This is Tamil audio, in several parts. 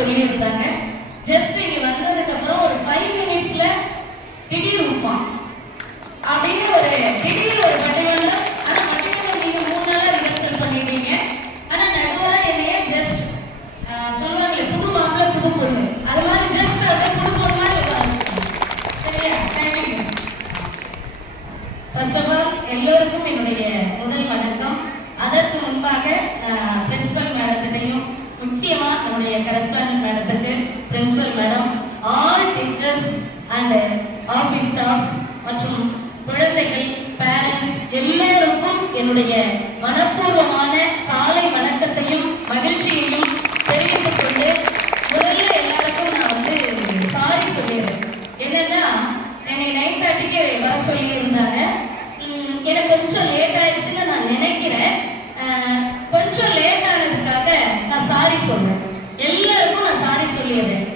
சொல்லியிருந்தாங்க. ஜஸ்ட் இங்க வந்ததுக்கு அப்புறம் ஒரு 5 மினிட்ஸ்ல திடீர் உப்பா அப்படின்னு ஒரு திடீர் ஒரு பட்டிமன்றம். ஆனா பட்டிமன்றம் நீங்க 3 நாளா ரிஹர்சல் பண்ணிட்டீங்க. ஆனா நடுவரா என்னைய ஜஸ்ட் சொல்லுவாங்களே புது மாப்பிள்ள புது பொண்ணு, அது மாதிரி ஜஸ்ட் அப்படியே புது பொண்ணு மாதிரி உட்காந்துருக்காங்க. சரியா? தேங்க்யூ. ஃபர்ஸ்ட் ஆஃப் ஆல் எல்லோருக்கும் என்னுடைய முதல் வணக்கம். அதற்கு முன்பாக பிரின்சிபல் மேடத்திட்டையும் முக்கியமா நம்முடைய கரஸ்பாண்டன்ட் மேடத்துக்கு, principal madam, all teachers and office staffs மற்றும் குழந்தைகள், பேரண்ட்ஸ் எல்லோருக்கும் என்னுடைய மனப்பூர்வமான காலை வணக்கத்தையும் மகிழ்ச்சியையும் தெரிவித்துக் கொண்டு முதல்ல எல்லாருக்கும் நான் சாரி சொல்லிடுறேன். என்னன்னா என்னை 9:30க்கு வர சொல்லி இருந்தாங்க. எனக்கு கொஞ்சம் லேட் ஆயிடுச்சுன்னு நான் நினைக்கிறேன். கொஞ்சம் லேட் ஆனதுக்காக நான் சாரி சொல்றேன். எல்லாருக்கும் நான் சாரி சொல்லிடுறேன்.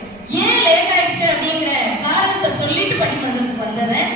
ஏன் லேட் ஆயிடுச்சு அப்படிங்கிற காரணத்தை சொல்லிட்டு பட்டிமன்றத்துக்கு வந்தேன்.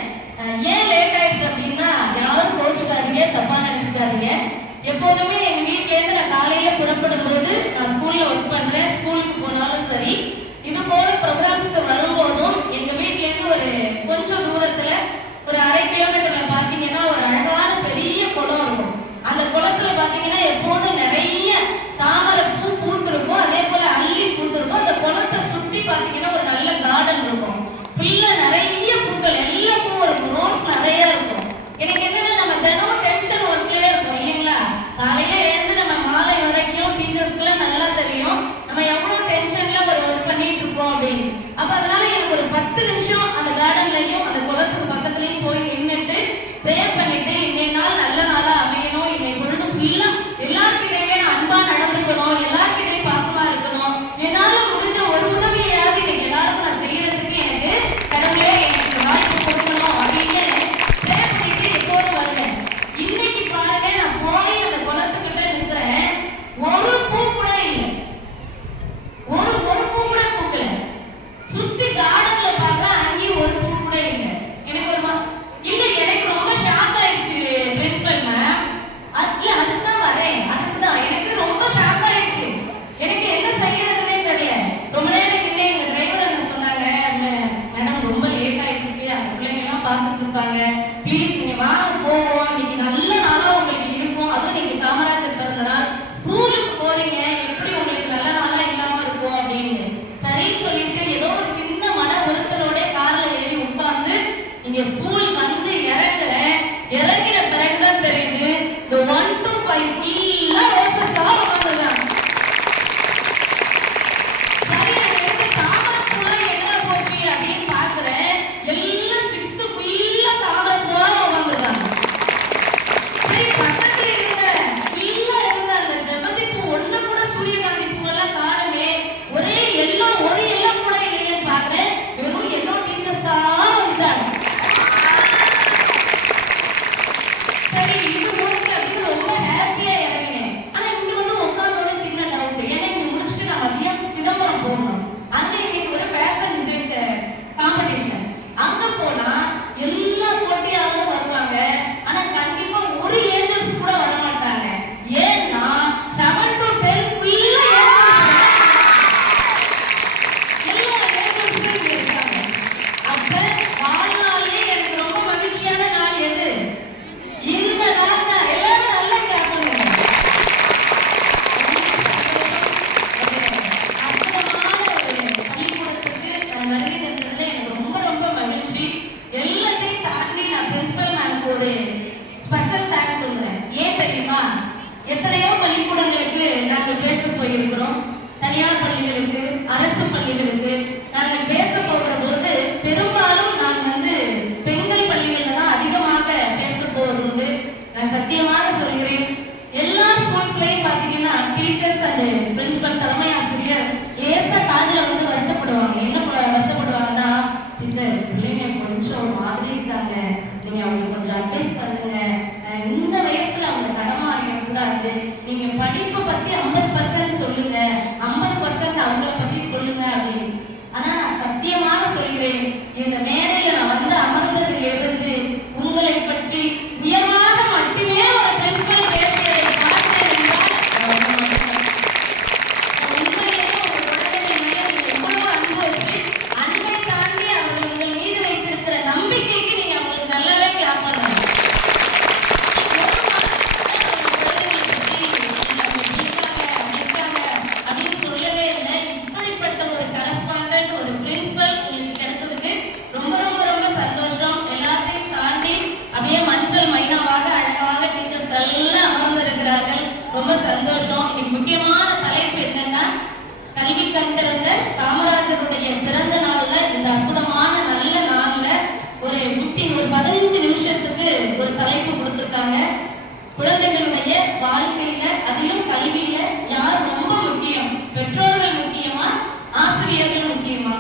ஆசிரியர்களும் முக்கியமா.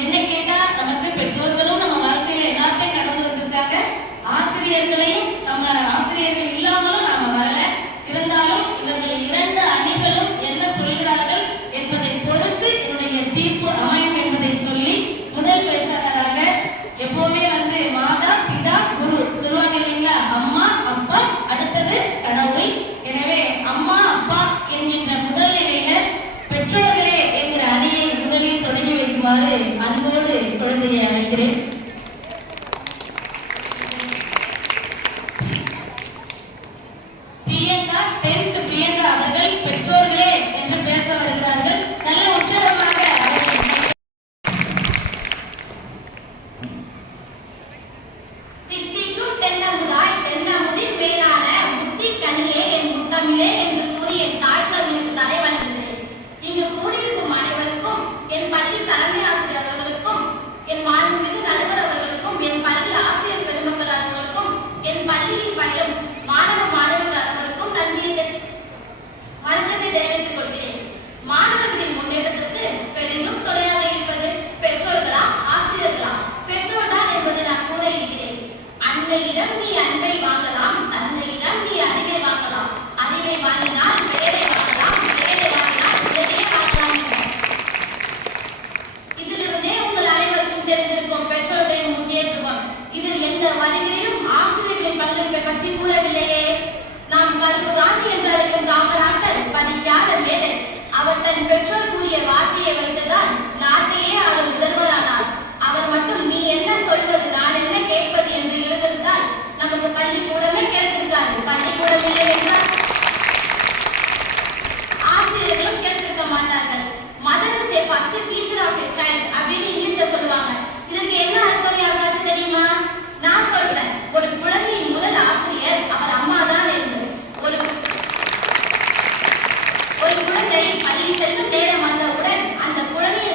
என்ன கேட்டா நமக்கு பெற்றோர்களும் நம்ம வாழ்க்கையில எல்லாத்தையும் கடந்து வந்திருக்காங்க. ஆசிரியர்களையும் நம்ம ஆசிரியர்கள் இல்லாமலும் நாம வரல. இருந்தாலும் இவர்கள் இரண்டு அணிகளும் என்ன சொல்கிறார்கள் என்பதை பொறுத்து என்னுடைய தீர்ப்பு அமையும் என்பதை சொல்லி முதல் பேச்சாளராக எப்பவுமே மாதா பிதா குரு சொல்லுவாங்க இல்லைங்களா, அம்மா அப்பா அடுத்தது கடவுள். எனவே அம்மா அப்பா என்கின்ற முதல் நிலையில பெற்றோர்களே என்கிற அணியை முதலில் தொடங்கி வைக்குமாறு அன்போடு குழந்தையை அழைக்கிறேன். பிரியங்கா 10th பிரியங்கா அவர்கள் பெற்றோர்களே என்று பேச வருகிறார்கள். நல்ல உற்சாகமாக தித்திக்கும் தென்னமுதாய் தென்னமுதின் மேலான முத்தி கனியே என் முத்தமிழே என்று கூறி என் தாய்களுக்கு தலை வணங்குகிறேன். இங்கு கூடியிருக்கும் அனைவருக்கும், என் பள்ளி தலைமை ஆசிரியர் அவர்களுக்கும், என் மாண்புமிகு நடுவர் அவர்களுக்கும், என் பள்ளி ஆசிரியர் பெருமக்கள் அவர்களுக்கும், என் பள்ளியில் பயிலும் மாணவ மாணவிகள் அவர்களுக்கும் வணக்கத்தை தெரிவித்துக் கொள்கிறேன். மாணவர்களின் முன்னேற்றத்திற்கு பெரிதும் துணையாக இருப்பது பெற்றோர்களா ஆசிரியர்களா? பெற்றோர்தான் என்பதை நான் கூற இருக்கிறேன். அன்னையிடம் நீ அன்பை வாங்கலாம், தந்தையிடம் நீ அறிவை வாங்கலாம், அறிவை வாங்கினால் வேலை வாங்கலாம், வேலை வாங்கினால் உடனே வாங்கலாம். இதிலிருந்தே உங்கள் அனைவருக்கும் தெரிந்திருக்கும் பெற்றோர்களின் முக்கியத்துவம். இதில் எந்த வரிகளையும் ஆசிரியர்களின் பங்களிப்பை பற்றி கூறவில்லையே. நாம் கருப்பு காந்தி என்று அழைக்கும் காமராஜர் படிக்காத மேதை. அவர் தன் பெற்றோர் கூறிய வார்த்தையை வைத்ததால் நாட்டையே அவர் முதல்வரானார். அவர் மட்டும் நீ என்ன சொல்வது நான் என்ன கேட்பது என்று இருந்திருந்தால் நமக்கு பள்ளிக்கூடமே கேட்டிருக்காரு. பள்ளிக்கூடம் இல்லை என்றால் ஆசிரியர்களும் கேட்டிருக்க மாட்டார்கள். Mother is a first teacher of a child அப்படின்னு இங்கிலீஷ்ல சொல்லுவாங்க. இதுக்கு என்ன அர்த்தம் யாருக்காச்சும் தெரியுமா? நான் சொல்றேன். ஒரு குழந்தையின் முதல் ஆசிரியர் அவர் அம்மா தான் என்று. ஒரு குழந்தை பள்ளி செல்லும் நேரம் வந்தவுடன் அந்த குழந்தையை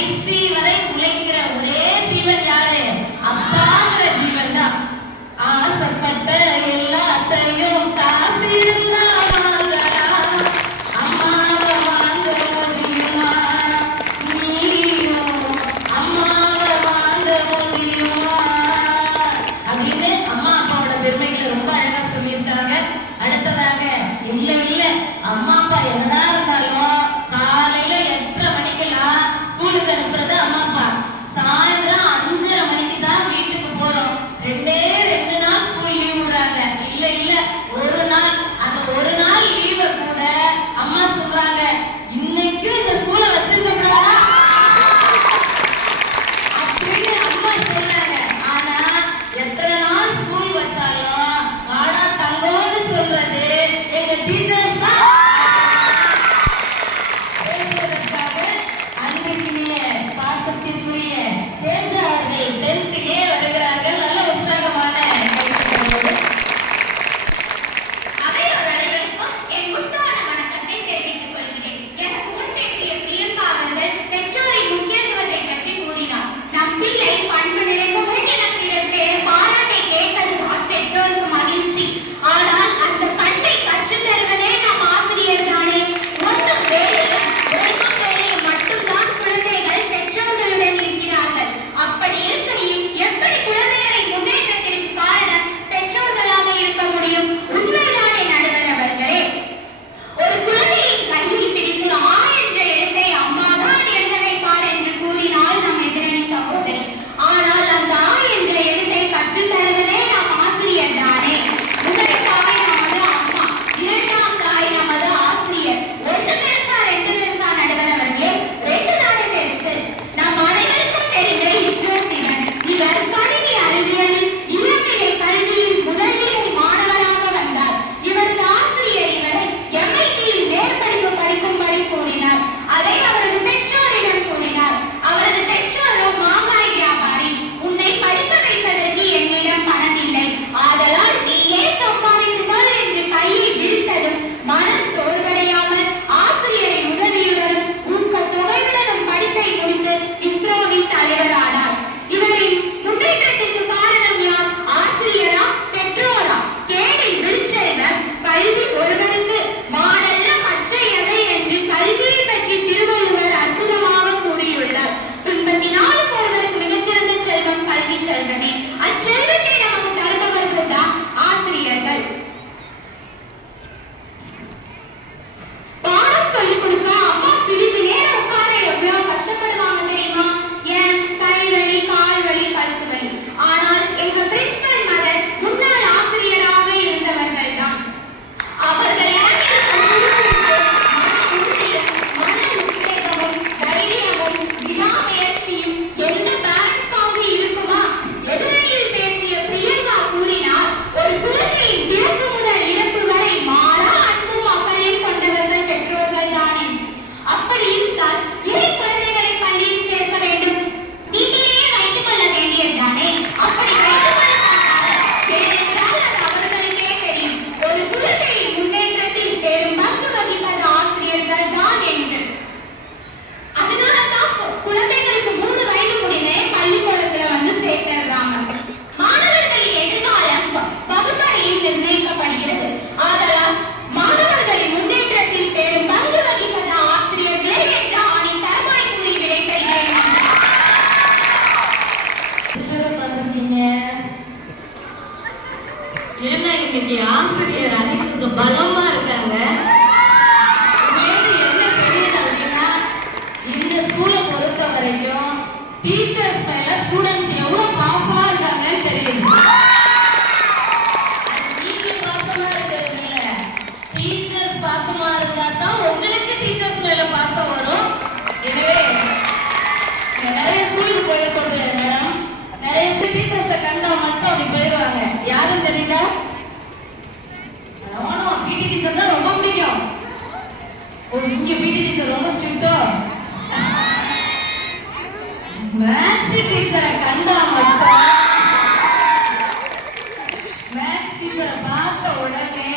கடைசி வரை உழைக்கிற ஒரே ஜீவன் யாரு? அப்பாங்கிற ஜீவன் தான். ஆசைப்பட்ட எல்லாத்தையும் காசு இருந்தா வாங்கலாம், அம்மாவை வாங்க முடியுமா? நீயும் அம்மாவை வாங்க முடியுமா? அப்படின்னு அம்மா அப்பாவோட பெருமைகளை ரொம்ப அழகா சொல்லியிருக்காங்க. அடுத்ததாக இல்ல இல்ல அம்மா அப்பா என்னதான் இருந்தாலும் காலையில 8:30 மணிக்கெல்லாம் ஸ்கூலுக்கு அனுப்புறது அம்மா அப்பா. சாயந்தரம் 5:30 மணிக்கு தான் வீட்டுக்கு போறோம். 2 நாள் ஸ்கூல் லீவ் விடுறாங்க. இல்ல இல்ல ஒரு நாள், அந்த ஒரு நாள் லீவை கூட அம்மா சொல்றாங்க, இன்னைக்கு இந்த ஸ்கூலை வச்சிருக்கா அப்படின்னு அம்மா சொல்றாங்க. ஆனா எத்தனை நாள் ஸ்கூல் வச்சாலும் வாடா தங்கோன்னு சொல்றது எங்க டீச்சர்ஸ் தான். பேசுவதற்காக அன்பிற்குரிய பாசத்திற்குரிய தேஜா அவர்கள் 10th A வருகிறார்கள். நல்ல உற்சாகமான கைத்தட்டலோடு. அவையோர் அனைவருக்கும் என் முத்தான வணக்கத்தை தெரிவித்துக் கொள்கிறேன். எனக்கு முன் பேசிய பிரியங்கா அவர்கள் பெற்றோரின் முக்கியத்துவத்தை பற்றி கூறினார். நம் பிள்ளை பண்பு நிறைந்தவன் என பிறர் பெயர் பாராட்டை கேட்பதுதான் பெற்றோருக்கு மகிழ்ச்சி. ஆனால் அந்த பண்பை கற்றுத் தருவதே நம் ஆசிரியர் தானே. ஒன்றும் வேலையில் ஒழுங்கும் வேலையும் மட்டும்தான் குழந்தைகள் பெற்றோர்களுடன் இருக்கிறார்கள். அப்படி இருக்கையில் எப்படி குழந்தைகளை முன்னேற்றத்திற்கு காரணம் பெற்றோர்களாக இருக்க முடியும்? உண்மைதானே நடுவர் அவர்களே? ஒரு குழந்தையின் கையை பிடித்து ஆ என்ற எழுத்தை அம்மாதான் எழுத வைப்பார் என்று கூறினால் நம் எதிரணி சகோதரி. ஆனால் அந்த ஆ என்ற எழுத்தை கற்றுத் தருவதே நம் ஆசிரியர் தானே. முதல் தாய் நமது அம்மா, இரண்டாம் தாய் நமது ஆசிரியர். ஒன்று பெருசா ரெண்டு பெருசா நடுவர் அவர்களே? 2 தானே பெருசு. நம் அனைவருக்கும் தெரிந்த இஸ்ரோசிவன். இவர் கணினி அறிவியலில் இளநிலை கல்வியில் முதல்நிலை மாணவராக வந்தார். இவரது ஆசிரியர் இவரை MIT-யில் மேற்படிப்பு படிக்கும்படி கூறினார். அதை அவரது பெற்றோரிடம் கூறினார். அவரது பெற்றோரோ மாங்காய் வியாபாரி. உன்னை படிக்க வைப்பதற்கு என்னிடம் பணம் இல்லை, ஆதலால் நீ ஏன் சம்பாதித்துக்கொள் என்று கையை விரித்ததும் மனம் சோர்வடையாமல் ஆசிரியரின் உதவியுடனும் ஊக்கத்தொகையுடனும் படிப்பை முடித்து இஸ்ரோவின் தலைவரானார். இவரின் முன்னேற்றத்திற்கு காரணம் யார்? ஆசிரியரா பெற்றோரா? கேளில் விழிச்செல்வர் கல்வி ஒருவருக்கு மாடல்ல மற்ற எவை என்று கல்வியை பற்றி திருவள்ளுவர் அற்புதமாக கூறியுள்ளார். துன்பத்தினாலும் ஒருவருக்கு மிகச்சிறந்த செல்வம் கல்வி செல்வமே. அச்செல்வத்தை நமக்கு தருபவர்கள் தான் ஆசிரியர்கள். பாடம் சொல்லிக் கொடுக்க அம்மா சிறிது நேரம் உட்கார எவ்வளவு கஷ்டப்படுவாங்க தெரியுமா? ஏன் கை வலி, கால் வலி, கழுத்து வலி. ஆனால் எங்க பிரின்சிபல் மதர் முன்னாள் ஆசிரியராக இருந்தவர்கள் தான். அவர்களிடம் மன உத்வேகமும் தைரியமும் விடாமுயற்சியும் எந்த பேரண்ட்ஸ்க்காக இருக்குமா? எதிரணியில் பேசிய பிரியங்கா கூறினார், ஒரு குழந்தையின் பிறப்பு முதல் இறப்பு வரை மாறா அன்பும் அக்கறையும் கொண்டவர்கள் பெற்றோர்கள் தானே. அப்படி இருந்தால் ஏன் குழந்தைகளை பள்ளியில் சேர்க்க வேண்டும்? வீட்டிலேயே வைத்துக் கொள்ள வேண்டியதுதானே. அப்படி வைத்துக் கொள்ள மாட்டார்கள். ஏனென்றால் அது அவர்களுக்கே தெரியும், ஒரு குழந்தையின் முன்னேற்றத்தில் பெரும் பங்கு வகிப்பது ஆசிரியர்கள் தான் என்று. அதனாலதான் குழந்தைகளுக்கு 3 வயது முடிந்தே பள்ளிக்கூடத்துல வந்து சேர்த்துறாங்க. மாணவர்களின் எதிர்காலம் வகுப்பறையில் நிர்ணயிக்கப்படுகிறது. ஆதலால் மாணவர்களின் முன்னேற்றத்தில் பெரும் பங்கு வகிப்பது ஆசிரியர்களே என்று ஆணித்தரமாய் கூறி விடைபெறுகிறேன். பேரும் வந்திருக்கீங்க. ஏன்னா இன்னைக்கு ஆசிரியர் அன்னைக்கு கொஞ்சம் பலமா இருக்காங்க. இதுலேருந்து என்ன தெரியுது அப்படின்னா, இந்த ஸ்கூலை பொறுத்த வரைக்கும் டீச்சர்ஸ் மேல ஸ்டூடெண்ட்ஸ் எவ்வளவு பாசமா இருக்காங்கன்னு தெரியுது. நீங்க பாசமா இருக்கிறது இல்ல, டீச்சர்ஸ் பாசமா இருந்தா தான் உங்களுக்கு டீச்சர்ஸ் மேல பாசம் வரும். எனவே நிறைய ஸ்கூலுக்கு போயிருக்கோம் மேடம், நிறைய டீச்சர்ஸை கண்டா மட்டும் அப்படி போயிடுவாங்க. யாரும் தெரியுதா? பிடி டீச்சர் தான் ரொம்ப பிடிக்கும். ஓ, இங்க பிடி டீச்சர் ரொம்ப ஸ்ட்ரிக்ட்டோ? மேத்ஸ் டீச்சரை கண்டா மட்டும், மேத்ஸ் டீச்சரை பார்த்த உடனே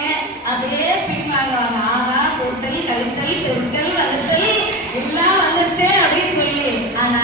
அதே பின்வாங்குவாங்க. ஆனா கூட்டல், கழித்தல், பெருக்கல், வகுத்தல் எல்லாம் வந்துருச்சே அப்படின்னு சொல்லி. ஆனா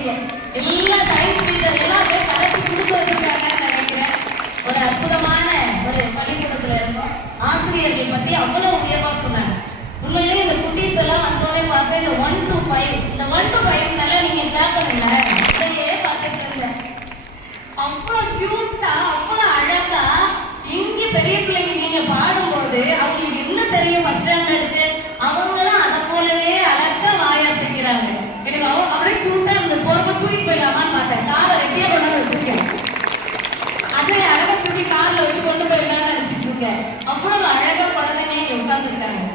வந்திருக்கீங்க. எல்லா சயின்ஸ் டீச்சர் எல்லாம் அப்படியே கலந்து கொடுத்து வச்சிருக்காங்கன்னு நினைக்கிறேன். ஒரு அற்புதமான ஒரு பள்ளிக்கூடத்துல இருந்தோம். ஆசிரியர்கள் பத்தி அவ்வளவு உயர்வா சொன்னாங்க. உண்மையிலேயே இந்த குட்டீஸ் எல்லாம் வந்தோடனே பார்த்தா இந்த 1 to 5 இந்த 1 to 5 நல்லா நீங்க கேட்கணுங்க. அதையே பார்த்துட்டு இருந்தேன். அவ்வளோ கியூட்டா அவ்வளோ அழகா இங்க பெரிய பிள்ளைங்க நீங்க பாடும்போது அவங்களுக்கு என்ன தெரியும் ஃபர்ஸ்ட் ஸ்டாண்டர்டுக்கு அவங்களும் அதை போலவே அழகா வாயாசிக்கிறாங்க. எனக்கு அப்படியே கியூட்டா அந்த போறப்ப தூக்கி போயிடலாமான்னு பார்த்தேன். காரை ரெட்டியா கொண்டு வச்சிருக்கேன். அதை அழகா தூக்கி கார்ல வச்சு கொண்டு போயிடலாம்னு நினைச்சிட்டு இருக்கேன். அவ்வளவு அழகா குழந்தைங்க இங்க உட்கார்ந்துருக்காங்க.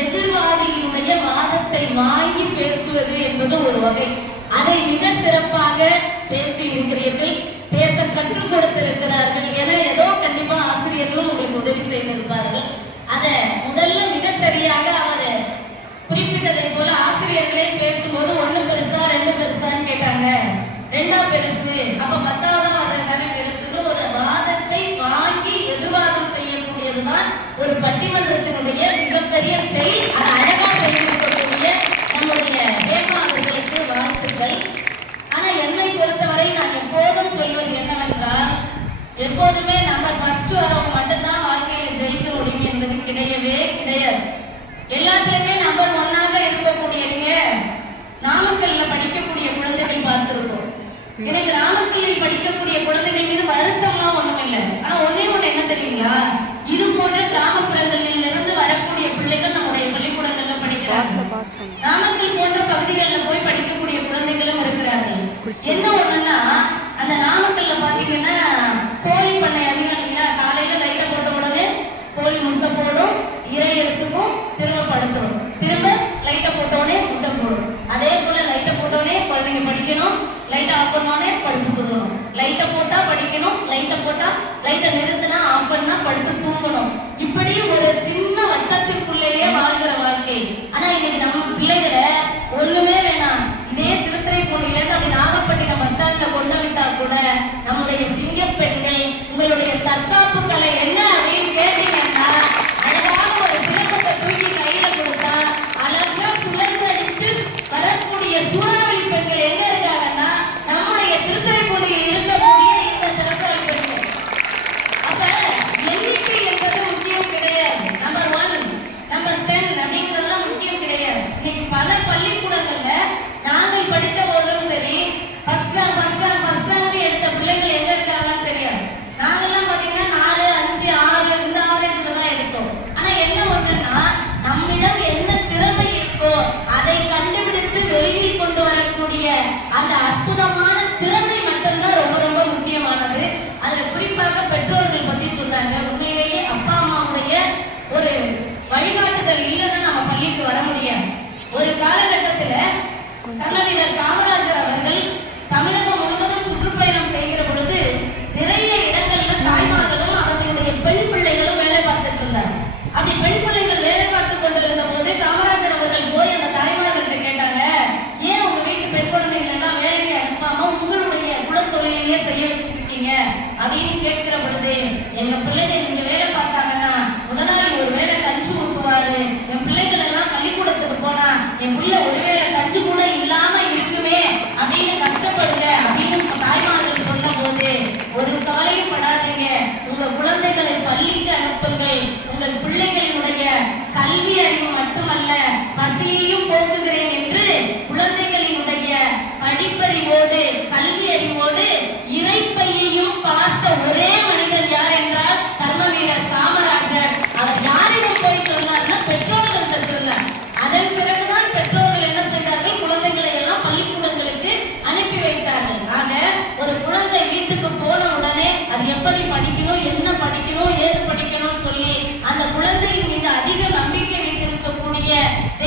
எதிர்வாதியினுடைய வாதத்தை வாங்கி பேசுவது என்பது ஒரு வகை. அதை மிக சிறப்பாக பேசி இருக்கிறீர்கள், பேச கற்றுக் கொடுத்திருக்கிறார்கள் என ஏதோ கண்டிப்பா ஆசிரியர்களும் உங்களுக்கு உதவி செய்திருப்பார்கள். அதை முதல்ல மிகச்சரியாக அவர் குறிப்பிட்டதை போல ஆசிரியர்களே பேசும்போது 1 பெருசா 2 பெருசான்னு கேட்டாங்க. 2ஆ பெருசு, அப்ப 10ஆவதா வர்றதுக்கான பெருசுன்னு ஒரு வாதத்தை வாங்கி எதிர்வாதம் செய்யக்கூடியதுதான் ஒரு பட்டிமன்றத்தினுடைய மிகப்பெரிய ஸ்டைல். அதை அழகா செய்யக்கூடிய நம்முடைய ஹேமா அவர்களுக்கு வாழ்த்துக்கள். ஆனா என்னை பொறுத்தவரை நான் எப்போதும் சொல்வது என்னவென்றால், எப்போதுமே நம்பர் ஃபர்ஸ்ட் வரவங்க மட்டும்தான் வாழ்க்கையில ஜெயிக்க முடியும் என்பது கிடையவே கிடையாது. எல்லாத்தையுமே நம்பர் 1ஆக இருக்கக்கூடியவங்க நாமக்கல்ல படிக்கக்கூடிய குழந்தைகள் பார்த்திருக்கோம். எனக்கு நாமக்கல்லில் படிக்கக்கூடிய குழந்தைகள் மீது வருத்தம்லாம் ஒண்ணும் இல்லை. ஆனா ஒண்ணே ஒண்ணு என்ன தெரியுங்களா, இது போன்ற கிராமப்புறங்களில் இருந்து வரக்கூடிய பிள்ளைகள் நம்முடைய பள்ளிக்கூடங்கள்ல படிக்கிறாங்க. நாமக்கல் போன்ற பகுதிகளில் போய் படிக்கக்கூடிய குழந்தைகளும் இருக்கிறார்கள். என்ன ஒண்ணுன்னா, அந்த நாமக்கல்ல பாத்தீங்கன்னா கோழி பண்ணை அதிகம் இல்லையா, காலையில லைட்டை போட்ட உடனே கோழி முட்டை போடும், இறை எடுத்துக்கும், திரும்ப படுத்துடும், திரும்ப லைட்டை போட்டோடனே முட்டை போடும். அதே போல லைட்டை போட்டோடனே குழந்தைங்க படிக்கணும், லைட்டை ஆஃப் பண்ணோடனே படுத்து தூங்கணும், லைட்டை போட்டா படிக்கணும், லைட்டை போட்டா லைட்டை நிறுத்தினா ஆஃப் பண்ணா படுத்து தூங்கணும். இப்படி ஒரு சின்ன வட்டத்திற்குள்ளேயே வாழ்கிற வாழ்க்கை. ஆனா இன்னைக்கு நம்ம பிள்ளைகளை ஒண்ணுமே வேணாம், இதே திருத்துறைப்பூண்டியில இருந்து அப்படி நாகப்பட்டினம் பஸ்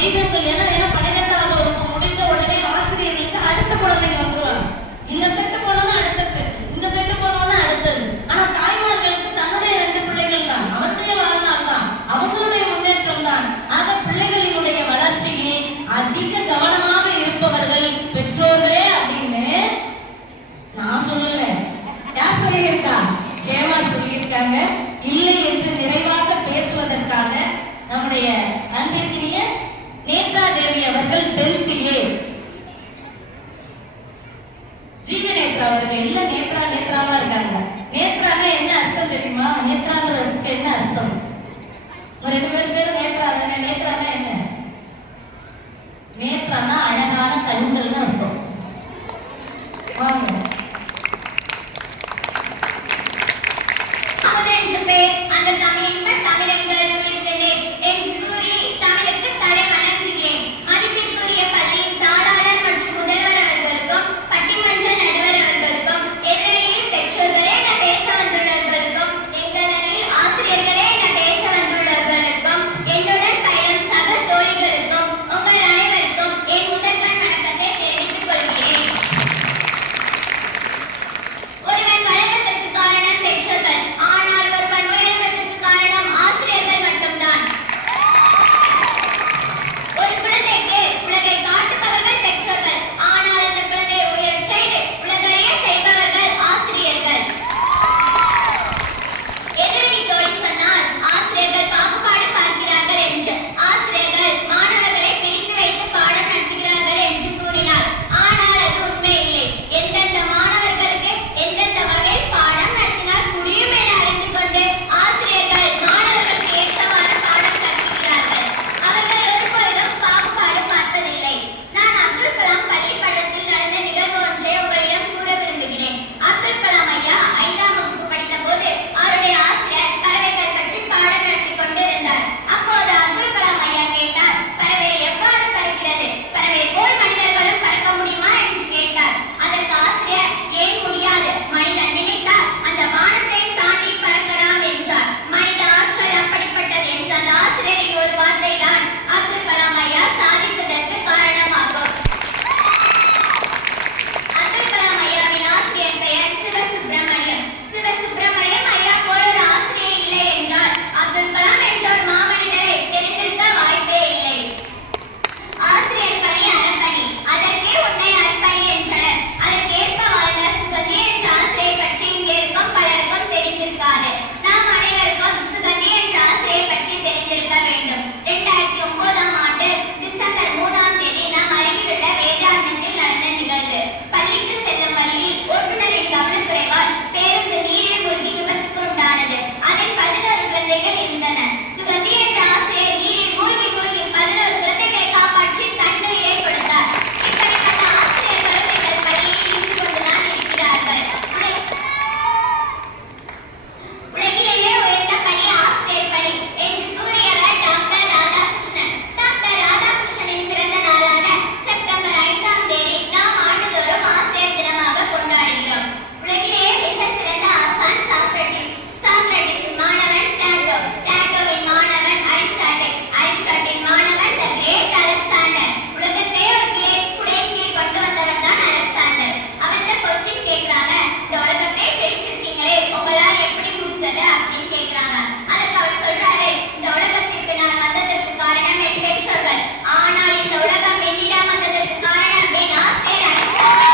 செய்தவர்கள் ஏன்னா 12ஆவது வகுப்பு முடிந்த உடனே ஆசிரியர்களுக்கு அடுத்த குழந்தைங்க வந்துருவாங்க. இந்த செட்டு போனோம்னா அடுத்த செட், இந்த செட்டு போனோம்னா அடுத்தது. ஆனா தாய்மார்களுக்கு தன்னுடைய 2 பிள்ளைகள் தான், அவருடைய வாழ்நாள் தான், அவர்களுடைய முன்னேற்றம் தான். ஆக பிள்ளைகளினுடைய வளர்ச்சியை அதிக கவனமாக இருப்பவர்கள் பெற்றோர்களே அப்படின்னு நான் சொல்லல. யார் சொல்லியிருக்கா? ஏமா சொல்லியிருக்காங்க. இல்லை என்று நிறைவாக பேசுவதற்காக நம்முடைய அன்பிற்கினிய நேத்ரா தேவி அவர்கள் 10th A ஜீவநேத்ரா அவர்கள் இல்ல நேத்ராவா இருக்காங்க. நேத்ரானா என்ன அர்த்தம் தெரியுமா? நேத்ராங்கிறதுக்கு என்ன அர்த்தம்? ஒரு 2 பேரும் நேத்ரா தானே. நேத்ரானா என்ன? நேத்ரானா அழகான கண்கள்னு அர்த்தம். வாங்க. அந்த தமிழங்கள் இருக்கிறேன் என்று கூறி தமிழுக்கு தலை வணங்குகிறேன். மதிப்பிற்குரிய பள்ளியின் தாளாளர் மற்றும் முதல்வர் அவர்களுக்கும் பட்டிமன்ற நடுவர் அவர்களுக்கும் எதிரணியில் பெற்றோர்களே என பேச வந்துள்ளவர்களுக்கும் எங்கள் அணியில் ஆசிரியர்களே என பேச வந்துள்ளவர்களுக்கும் என்னுடன் பயணம் சக தோழிகளுக்கும் உங்கள் அனைவருக்கும் என் முதற்கண் வணக்கத்தை தெரிவித்துக் கொள்கிறேன். ஒருவன் வளர்வதற்கு காரணம் பெற்றோர்கள், ஆனால் ஒருவன் உயர்வதற்கு காரணம் ஆசிரியர்கள் மட்டும்தான். ஒரு குழந்தைக்கு உலகை காட்டுபவர்கள் பெற்றோர்கள், ஆனால் அந்த குழந்தையை உயரச் செய்து உலகறிய செய்பவர்கள் ஆசிரியர்கள். எதிரணி தோழி சொன்னால் ஆசிரியர்கள் பாகுபாடு பார்க்கிறார்கள் என்று, ஆசிரியர்கள் மாணவர்களை பிரித்து வைத்து பாடம் நடத்துகிறார்கள் என்று கூறினார். ஆனால் அது உண்மை இல்லை. எந்தெந்த மாணவர்களுக்கு எந்தெந்த வகையில் பாடம் நடத்தினால் புரியும் என அறிந்து கொண்டு ஆசிரியர்கள் மாணவர்களுக்கு ஏற்றவாறு பாடம் கற்பிக்கிறார்கள். அவர்கள் ஒருபொழுதும் பாகுபாடு பார்ப்பதில்லை. நான் அப்துல் கலாம் பள்ளி பள்ளத்தில் நடந்த நிகழ்வு ஒன்றை உங்களிடம் கூற விரும்புகிறேன். அப்துல் கலாம் ஐயா 5ஆம் வகுப்பு படித்த போது அவருடைய ஆசிரியர் பறவைகள் பற்றி பாடம் நடத்தி கொண்டிருந்தார். அப்போது அப்துல் கலாம் ஐயா கேட்டார், பறவை எவ்வாறு பறக்கிறது? பறவை போல் மனிதர்களும் பறக்க முடியுமா என்று கேட்டார். அதற்கு ஆசிரியர், ஏன் முடியாது? மனிதன் நினைத்தால் அந்த வானத்தையும் தாண்டி பறக்கலாம் என்றார். மனித ஆற்றல் அப்படிப்பட்டது என்ற அந்த ஆசிரியரின் ஒரு வார்த்தை தான் அப்துல் கலாம் ஐயா சாதித்ததற்கு காரணமாகும். அப்துல் கலாம் ஐயாவின் ஆசிரியர் பெயர் சிவசுப்பிரமணியம். சிவசுப்பிரமணியம் ஐயா போல ஒரு ஆசிரியர் இல்லை என்றால் அப்துல் கலாம் என்ற ஒரு மாமனிதரை தெரிந்திருக்க வாய்ப்பே இல்லை. ஆசிரியர் பணி அறப்பணி, அதற்கே உன்னை அர்ப்பணி என்றனர். அதற்கேற்ப வாழ்ந்த சுகந்தி என்ற ஆசிரியை பற்றி இங்கே இருக்கும் பலருக்கும் தெரிந்திருக்காது. நாம் அனைவருக்கும் சுகந்தி என்ற ஆசிரியை பற்றி தெரிந்திருக்க வேண்டும். 2009ஆம் ஆண்டு டிசம்பர் 3ஆம் தேதி நாம் அருகிலுள்ள வேதாரண்யத்தில் நடந்த நிகழ்வு. பள்ளிக்கு செல்லும் வழியில் ஓட்டுநரின் கவனக்குறைவால் பேருந்து நீரில் மூழ்கி விபத்துக்கு உண்டானது. அதில் 11 குழந்தைகள் இருந்தனர். சுகந்தி என்ற ஆசிரியர் நீரில் மூழ்கி 11 குழந்தைகளை காப்பாற்றி தன்னுயிரை கொடுத்தார். இப்படிப்பட்ட ஆசிரியர்களும் எங்கள் பள்ளியில் இருந்து கொண்டுதான் இருக்கிறார்கள். உலகிலேயே உயர்ந்த பணி ஆசிரியர் பணி என்று கூறியவர் டாக்டர் ராதாகிருஷ்ணன். டாக்டர் ராதாகிருஷ்ணனின் பிறந்த நாளான செப்டம்பர் 5ஆம் தேதி நாம் ஆண்டுதோறும் ஆசிரியர் தினமாக கொண்டாடுகிறோம். உலகிலேயே மிக சிறந்த ஆசான் சாக்ரட்டிஸ். சாக்ரட்டிஸின் மாணவன் பிளாட்டோ. பிளாட்டோவின் மாணவன் அரிஸ்டாட்டில். அரிஸ்டாட்டில் மாணவன் தி கிரேட் அலெக்சாண்டர். உலகத்தையே ஒரு குடையின் கீழ் கொண்டு வந்தவன் தான் அலெக்சாண்டர். அவர்கிட்ட கொஸ்டின் கேட்கிறாங்க, இந்த உலகத்தையே ஜெயிச்சிருக்கீங்களே, உங்களால் எப்படி முடிஞ்சது அப்படின்னு கேட்கிறாங்க. அதுக்கு அவர் சொல்றாரு, இந்த உலகத்திற்கு நான் வந்ததற்கு காரணம் என் பெற்றோர்கள், ஆனால் இந்த உலகம் என்னிடம் வந்ததற்கு காரணம் என் ஆசிரியர் அலெக்சாண்டர்.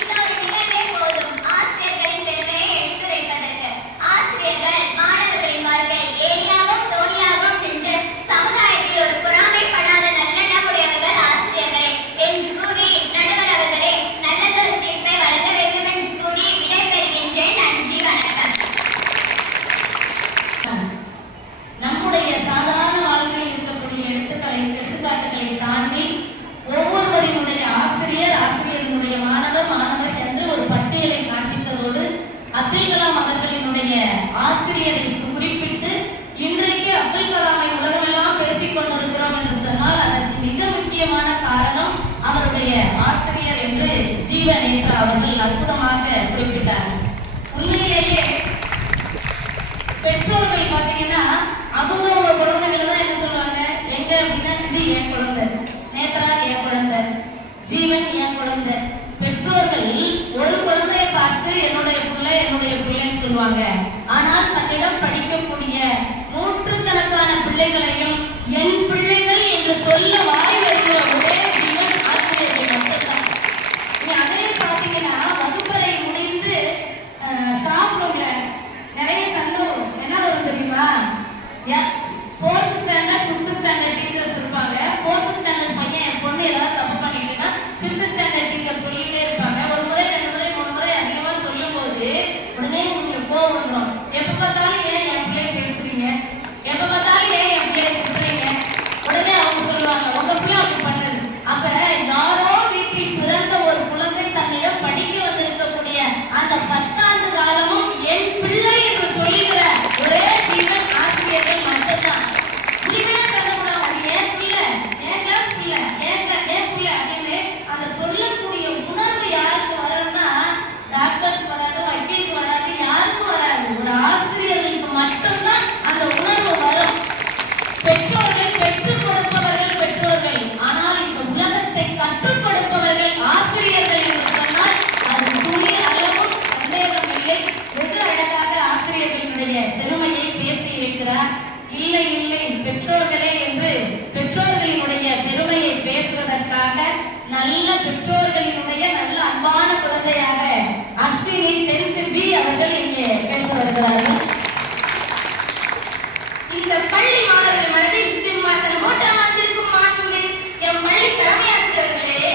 இந்த ஒரு நிகழ்வே போதும் ஆசிரியர்களின் பெருமையை எடுத்துரைப்பதற்கு. ஆசிரியர்கள் மாணவர்களின் வாழ்வை ஏணியாகவும் தோணியாகவும் நின்று சமுதாயத்தில் ஒரு பொறாமைப்படாத நல்லெண்ணம் உடையவர்கள் ஆசிரியர்களே என்று கூறி நடுவர் அவர்களே நல்லதொரு தீர்ப்பை வழங்க வேண்டும் என்று கூறி விடைபெறுகின்றேன். நன்றி, வணக்கம். நம்முடைய சாதாரண வாழ்க்கையில் இருக்கக்கூடிய எடுத்துக்காட்டுகளை தாண்டி ஒவ்வொருவரினுடைய ஆசிரியரினுடைய மாணவர் என்று ஒரு பட்டியலை காண்பித்ததோடு அப்துல் கலாம் அவர்களினுடைய ஆசிரியரை குறிப்பிட்டு இன்றைக்கு அப்துல் கலாமை உலகமெல்லாம் பேசிக் கொண்டிருக்கிறோம் என்று சொன்னால் அதற்கு மிக முக்கியமான காரணம் அவருடைய ஆசிரியர் என்று ஜீவநேத்ரா அவர்கள் அற்புதமாக குறிப்பிட்டார். உண்மையிலேயே பெற்றோர்கள் பார்த்தீங்கன்னா அவங்க குழந்தைகளை பார்த்து என்னுடைய பிள்ளைன்னு சொல்லுவாங்க. ஆனால் தன்னிடம் படிக்கக்கூடிய நூற்றுக்கணக்கான பிள்ளைகளையும் என் பிள்ளைகள் என்று சொல்ல வாய் வருகிற ஒரே ஜீவன் ஆசிரியர்கள் மட்டும்தான். நீ அதே பார்த்தீங்கன்னா வகுப்பறை முடிந்து சாப்பிடுங்க நிறைய சண்டை வரும். என்ன வரும் தெரியுமா? 4th standard 5th standard teachers இருப்பாங்க. 4th ஸ்டாண்டர்ட் பையன் என் பொண்ணு ஏதாவது தப்பு பண்ணிட்டுன்னா 5th ஸ்டாண்டர்ட் டீச்சர் சொல்லிட்டே இருப்பாங்க. ஒரு முறை 2 முறை 3 முறை அதிகமா சொல்லும் போது உடனே உங்களுக்கு கோவம் வந்துடும். எப்ப பார்த்தாலும் ஏன் என் பிள்ளைய பேசுறீங்க, எப்ப பார்த்தாலும் ஏன் என் பிள்ளைய திட்டுறீங்க. உடனே அவங்க சொல்லுவாங்க உங்க பிள்ளை அப்படி பண்ணுது. அப்ப யாரோ வீட்டில் பிறந்த ஒரு குழந்தை தன்னிடம் படிக்க வந்திருக்கக்கூடிய அந்த 10 ஆண்டு காலமும் என் பிள்ளை என்று சொல்லுகிற ஒரே ஜீவன் ஆசிரியர்கள் மட்டும்தான். புரியுதா சொல்லுங்க, என் பிள்ளை, என் கிளாஸ் பிள்ளை, என் பிள்ளை அப்படின்னு அந்த சொல்லக்கூடிய உணர்வு யாருக்கு வரணும்னா டாக்டர்ஸ் வராது, வக்கீலுக்கு வராது, யாருக்கும் வராது. ஒரு ஆசிரியர்களுக்கு மட்டும்தான் அந்த உணர்வு வரும். பெற்றோர்கள் பெற்றுக் கொடுப்பவர்கள் பெற்றோர்கள், ஆனால் இந்த உலகத்தை கற்றுக் கொடுப்பவர்கள் ஆசிரியர்கள் என்று சொன்னால் அது துணி அளவும் சந்தேகம் இல்லை. வெகு அழகாக ஆசிரியர்களுடைய பெருமையை பேசி வைக்கிறார். இல்லை இல்லை பெற்றோர்களே என்று பெற்றோர்களினுடைய பெருமையை பேசுவதற்காக நல்ல பெற்றோர்களினுடைய நல்ல அன்பான குழந்தையாக அஸ்வினி 10th B அவர்கள் இங்கே பேச வருகிறார்கள். இந்த பள்ளி மாணவர்கள் மனதில் சிம்மாசனம் போட்டு அமர்ந்திருக்கும் மாண்புமிகு எம் பள்ளி தலைமை ஆசிரியர்களே,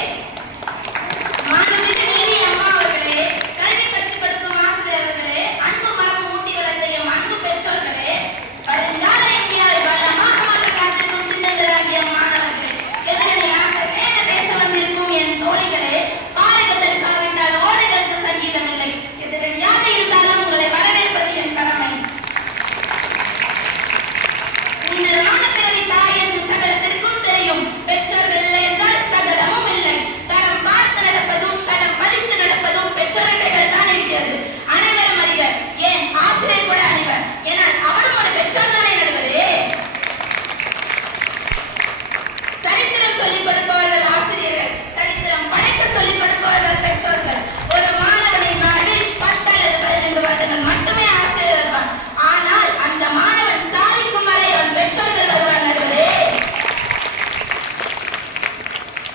மாண்புமிகு நீதி அம்மா அவர்களே, கல்வி கற்றுக் கொடுக்கும் ஆசிரியர்களே, அன்பு மரபு ஊட்டி வளர்த்த எம் அன்பு பெற்றோர்களே, வருங்கால இந்தியாவை வளமாக மாற்ற காத்திருக்கும் சின்னங்களாகிய மாணவர்களே, எதிரணியாக மேல பேச வந்திருக்கும் என் தோழிகளே, பாருங்கள் தற்காவிட்டால் ஓடுகளுக்கு சங்கீதம் இல்லை. எதிரணியாக இருந்தாலும் உங்களை வரவேற்பது என் கடமை. உன்னதமான பிறவி தாய் என்று சகலத்திற்கும் தெரியும். பெற்றோர்கள் இல்லை என்றால் சகலமும் இல்லை. தரம் பார்த்து நடப்பதும் தரம் மதித்து நடப்பதும் பெற்றோர்கள் தான் இருக்கிறது. அனைவரும் அறிவர், ஏன் ஆசிரியர் கூட அறிவர். ஏனால் அவரும் ஒரு பெற்றோர் தானே நடுவரே. சரித்திரம் சொல்லிக் கொடுப்பவர்கள் ஆசிரியர்கள், சரித்திரம் படைக்க சொல்லிக் கொடுப்பவர்கள் பெற்றோர்கள். ஒரு மாணவனின் வாழ்வில் 10 அல்லது 15 வருடங்கள் மட்டுமே ஆசிரியர் வருவார். ஆனால் அந்த மாணவன் சாதிக்கும் வரை அவன் பெற்றோர்கள் வருவார் நடுவரே.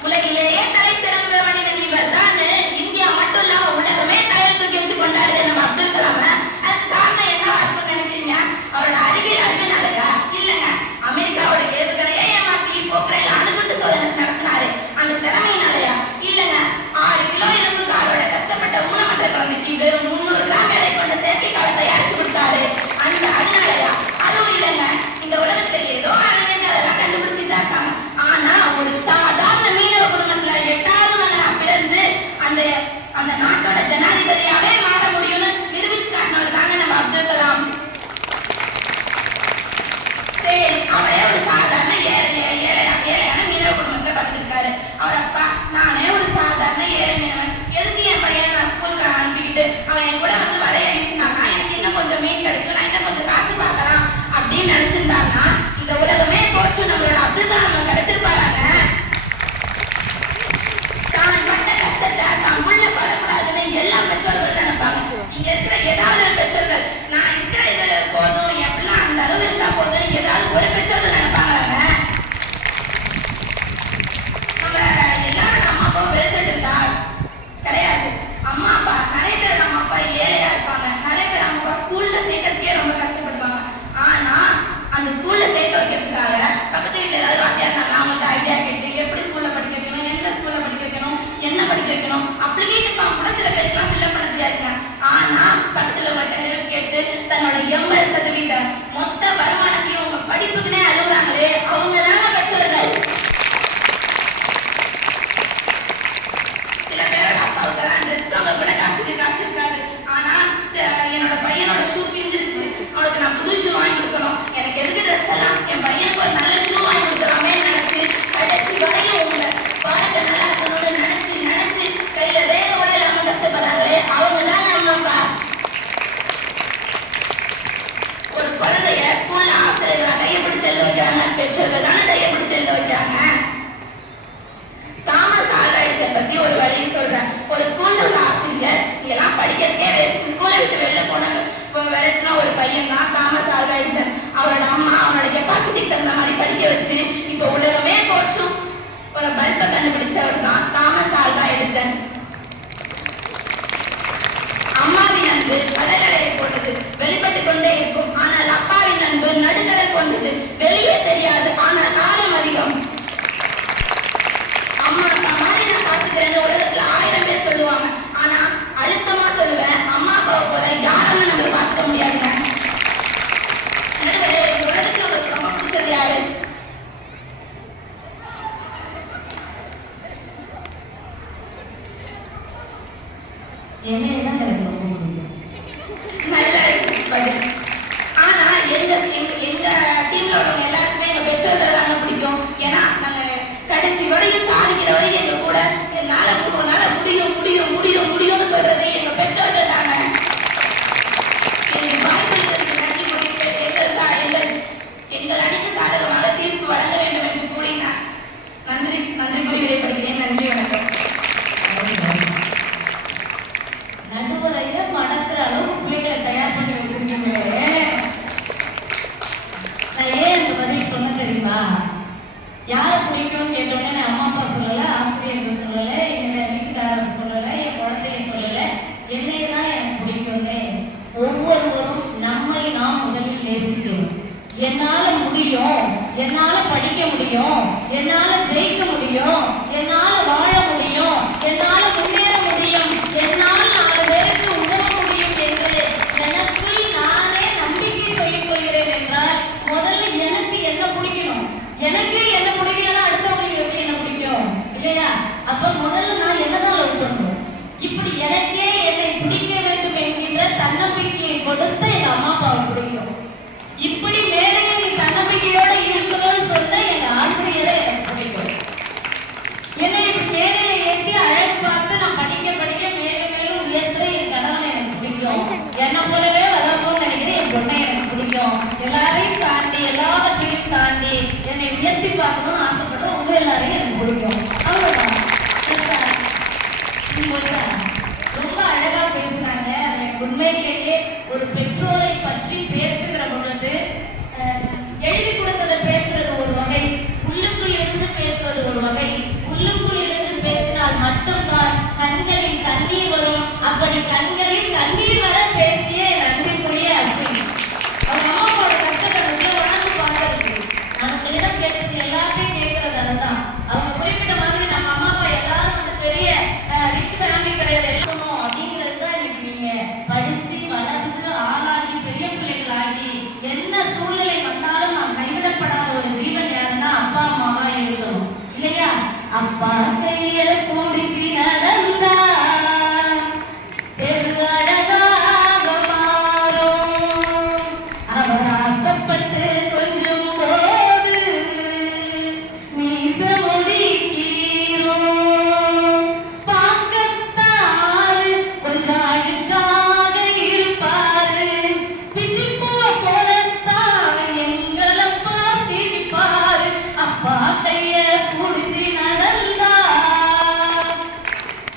உலகிலேயே தலை சிறந்த மனிதன் இவர் தான். இந்தியா மட்டும் இல்லாம உலகமே தலையை தூக்கி வச்சு கொண்டாடுது நம்ம அப்துல் கலாம். அதுக்கு காரணம் என்னவா இருக்கும்னு நினைக்கிறீங்க? அவரோட அறிவியலாலையா? இல்லைங்க, அமெரிக்காவோட ஏவுகணையை ஏமாற்றி போக்ரையில் அணுகுண்டு சோதனை நடத்தினாரு. அந்த திறமையினாலயா? இல்லைங்க, 6 கிலோ எலும்பு காலோட கஷ்டப்பட்ட ஊனமற்ற குழந்தைக்கு வெறும் 300 கிராம் எடை கொண்ட செயற்கைக்காலை தயாரிச்சு கொடுத்தாரு. அதனாலயா? அதுவும் இல்லைங்க, இந்த உலகத்தில் ஏதோ அறிவியல் கண்டுபிடிச்சுதான் இருக்காங்க. ஆனா ஒரு சாதாரண மீனவ குடும்பத்துல 8வது மகனா பிறந்து அந்த நாட்டோட ஜனாதிபதியாவே மாற முடியும்னு நிரூபிச்சு காட்டினவர் தாங்க நம்ம அப்துல் கலாம். சரி, அவரே ஒரு சாதாரண ஏழையான மீனவ குடும்பத்துல படுத்திருக்காரு. அவர் அப்பா, நானே ஒரு சாதாரண ஏழை மீனவன், எதுக்கு என் பையனை நான் ஸ்கூலுக்கு அனுப்பிக்கிட்டு அவன் என் கூட வந்து வரைய வீசினானா எனக்கு இன்னும் கொஞ்சம் மீன் கிடைக்கும், நான் இன்னும் கொஞ்சம் காசு பார்க்கலாம் அப்படின்னு நினைச்சிருந்தாங்கன்னா இந்த உலகமே போச்சு, நம்மளோட அப்துல் கலாம் கிடைச்சிருப்பாராங்க. தான் பட்ட கஷ்டத்தை தான் உள்ள படக்கூடாதுன்னு எல்லா பெற்றோர்கள் நினைப்பாங்க. இங்க இருக்கிற ஏதாவது ஒரு பெற்றோர்கள் நான் இருக்கிற இது போதும், என் பிள்ளை அந்த அளவு இருந்தா போதும் ஏதாவது ஒரு பெற்றோர்கள் நினைப்பாங்க. நம்ம எல்லாரும் நம்ம அப்பா பேசிட்டு இருந்தா கிடையாது. அம்மா அப்பா நிறைய பேர் நம்ம அப்பா ஏழையா இருப்பாங்க. நிறைய பேர் நம்ம அப்பா ஸ்கூல்ல சேர்க்கறதுக்கே ரொம்ப கஷ்டப்படுவாங்க. ஆனா அந்த ஸ்கூல்ல சேர்க்க வைக்கிறதுக்காக பக்கத்து வீட்டுல ஏதாவது வார்த்தையா இருந்தாங்க, அவங்களுக்கு ஐடியா கேட்டு எப்படி ஸ்கூல்ல படிக்க வைக்கணும், எந்த ஸ்கூல்ல படிக்க வைக்கணும், என்ன படிக்க வைக்கணும், அப்ளிகேஷன் ஃபார்ம் கூட சில பேருக்குலாம் ஃபில்அப் பண்ண தெரியாதுங்க. ஆனா பக்கத்துல உங்கள்கிட்ட ஹெல்ப் கேட்டு தன்னோட 80% மொத்த வருமானத்தையும் உங்க படிப்புக்குன்னே அழுகுறாங்களே, அவங்க தாங்க பெற்றோர்கள். சில பேரோட அப்பாவுக்கெல்லாம் ட்ரெஸ் வாங்க கூட காசு இருக்காது. ஆனா என்னோட பையனோட ஷூ பிஞ்சிருச்சு, அவனுக்கு நான் புது ஷூ வாங்கி கொடுக்கணும், எனக்கு எதுக்கு ட்ரெஸ் எல்லாம், என் பையனுக்கு ஒரு நல்ல ஷூ வாங்கி கொடுக்கலாமே நினைச்சு கடைசி வரையும் உங்க வாழ்க்கை நல்லா இருக்கணும்னு நினைச்சு கையில ரேக கூட இல்லாம கஷ்டப்படுறாங்களே, அவங்க தான் நம்ம அப்பா. ஒரு குழந்தைய என்னால முடியும், என்னால படிக்க முடியும், என்னால ஜெயிக்க முடியும், என்னால வாழ முடியும், என்னால முன்னேற முடியும், என்னால் 4 பேருக்கு உதவ முடியும் என்று எனக்குள் நானே நம்பிக்கை சொல்லிக் கொள்கிறேன் என்றால் முதல்ல எனக்கு என்ன பிடிக்கணும். எனக்கு என்ன பிடிக்கலன்னா அடுத்தவங்களுக்கு எப்படி என்ன பிடிக்கும் இல்லையா? அப்ப முதல்ல நான் என்னதான் லவ் பண்ணணும். இப்படி எனக்கே என்னை பிடிக்க வேண்டும் என்கின்ற தன்னம்பிக்கையை கொடுத்த எங்க அம்மா அப்பாவை பிடிக்கும். இப்படி மேலே நீ தன்னம்பிக்கையோட இருக்கணும்னு சொன்ன எங்க ஆசிரியரை எனக்கு பிடிக்கும். என்னை இப்படி மேலே ஏற்றி அழகு பார்த்து நான் படிக்க படிக்க மேலும் மேலும் உயர்த்துற என் கணவனை எனக்கு பிடிக்கும். என்னை போலவே வளரணும்னு நினைக்கிற என் பொண்ணை எனக்கு பிடிக்கும். எல்லாரையும் தாண்டி எல்லாவற்றையும் தாண்டி என்னை உயர்த்தி பார்க்கணும்னு ஆசைப்படுறோம். உங்க எல்லாரையும் எனக்கு பிடிக்கும். அவ்வளவுதான். ரொம்ப அழகா பேசுறாங்க. உண்மையிலேயே ஒரு பெற்றோரை பற்றி பேசுகிற பொழுது எழுதி கொடுத்ததை பேசுறது ஒரு வகை, உள்ளுக்குள் இருந்து பேசுவது ஒரு வகை. உள்ளுக்குள் இருந்து பேசினால் மட்டும்தான் கண்களில் தண்ணீர் வரும். அப்படி கண்களில் தண்ணீர் வர பேசிய நன்றிக்குரிய அஸ்வினி. அவங்க அம்மா அப்பாவோட கஷ்டத்தை உள்ள உணர்ந்து பார்க்கறது. நான் உங்களிடம் கேட்கறது எல்லாத்தையும் கேட்கறது அதுதான். அவங்க குறிப்பிட்ட மாதிரி நம்ம அம்மா அப்பா எல்லாரும் வந்து பெரிய ரிச் ஃபேமிலி கிடையாது இருக்கணும் அப்படிங்கிறது தான் இன்னைக்கு நீங்க படிச்சு வளர்ந்து ஆளாகி பெரிய பிள்ளைகளாகி என்ன சூழ்நிலை வந்தாலும் நான் கைவிடப்படாத ஒரு ஜீவன் யாருன்னா அப்பா அம்மாவா இருக்கணும் இல்லையா? அப்பா கையில கூடிச்சு நடந்தா பெரு அழகாக மாறும். அவர் ஆசைப்பட்டு கொஞ்சம் போது மீச முடிக்கிறோம். பார்க்கத்தாரு கொஞ்சம் அழுக்காக இருப்பாரு. பிச்சிப்பூவ போலத்தான் எங்களை பார்த்திருப்பாரு. அப்பா கைய புடிச்சு நடந்தா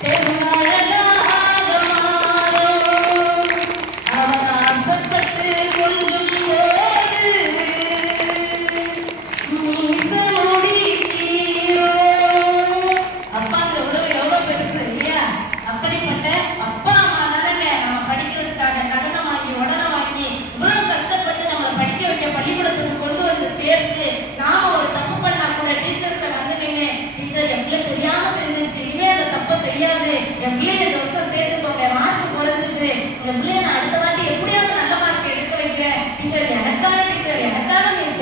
பெருமழகாக மாறும். அவர் ஆசைப்பட்டு கொஞ்சம் போது மீச முடிக்கிறோம். அப்பாங்கிற உறவு எவ்வளவு பெருசு இல்லையா? அப்படிப்பட்ட அப்பா அம்மா தானே நம்ம படிக்கிறதுக்காக கடனை வாங்கி உடனே வாங்கி இவ்வளவு கஷ்டப்பட்டு நம்மளை படிக்க வைக்க பள்ளிக்கூடத்துக்கு கொண்டு வந்து சேர்த்து நாம ஒரு தப்பு பண்ணா கூட டீச்சர்ஸ்ல வந்து நின்று டீச்சர் என் பிள்ளை தெரியாம செஞ்சிருச்சு, இனிமே அந்த தப்பை செய்யாது, என் பிள்ளைய இந்த வருஷம் சேர்த்துக்கோங்க, மார்க் குறைஞ்சிட்டு என் பிள்ளைய நான் அடுத்த வாட்டி எப்படியாவது நல்ல மார்க் எடுக்க வைக்கிறேன் டீச்சர், எனக்கான மிஸ்,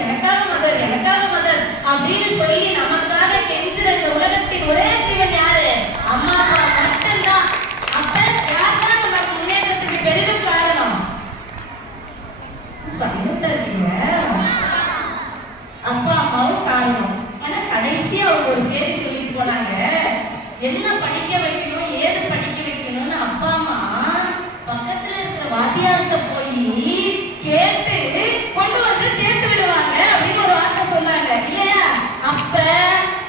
எனக்கான மதர் அப்படின்னு சொல்லி நமக்காக கெஞ்சுற இந்த உலகத்தின் ஒரே ஜீவன் யாரு? அம்மா அப்பா மட்டும்தான். அப்ப யார்தான் நமக்கு முன்னேற்றத்துக்கு பெரிதும் காரணம்? சொல்லுங்க. அப்பா அம்மாவும் காரணம். ஆனா கடைசியா அவங்க ஒரு செய்தி சொல்லிட்டு போனாங்க. என்ன படிக்க வைக்கணும், ஏது படிக்க வைக்கணும்னு அப்பா அம்மா பக்கத்துல இருக்கிற வாத்தியார்கிட்ட போய் கேட்டு கொண்டு வந்து சேர்த்து விடுவாங்க அப்படின்னு ஒரு வார்த்தை சொன்னாங்க இல்லையா? அப்ப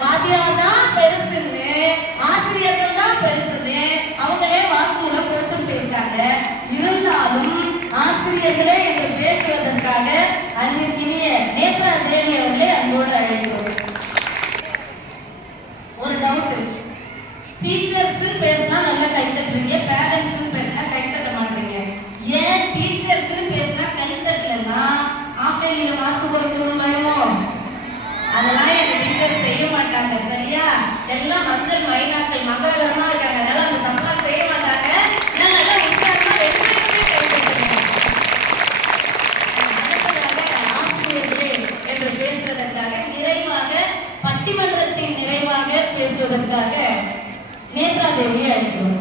வாத்தியார் தான் பெருசுன்னு, ஆசிரியர்கள் தான் பெருசுன்னு அவங்களே வாக்குமூலம் கொடுத்துட்டு இருக்காங்க. இருந்தாலும் ஆசிரியர்களே என்று பேசுவதற்காக அன்பிற்கினிய நேத்ரா தேவி அவர்களே அன்போடு அழைக்கிறோம். ஒரு டவுட், டீச்சர்ஸ் பேசினா நல்லா கைத்தட்டுறீங்க, பேரண்ட்ஸ் பேசினா கைத்தட்ட மாட்டீங்க. ஏன் டீச்சர்ஸ் பேசினா கைத்தட்டலன்னா ஆப்பேலியில மார்க் குறைக்கணும் பயமோ? அதெல்லாம் எங்க டீச்சர் செய்ய மாட்டாங்க சரியா? எல்லாம் மஞ்சள் மைனாக்கள் மகாரமா இருக்காங்க. அதனால அந்த தப்பா செய்ய மாட்டாங்க. நல்லா உற்சாகமா ஆசிரியர்களே என்று பேசுவதற்காக நிறைவாக பட்டிமன்றத்தின் நிறைவாக பேசுவதற்காக நேத்ரா தேவியை அழைக்கிறோம்.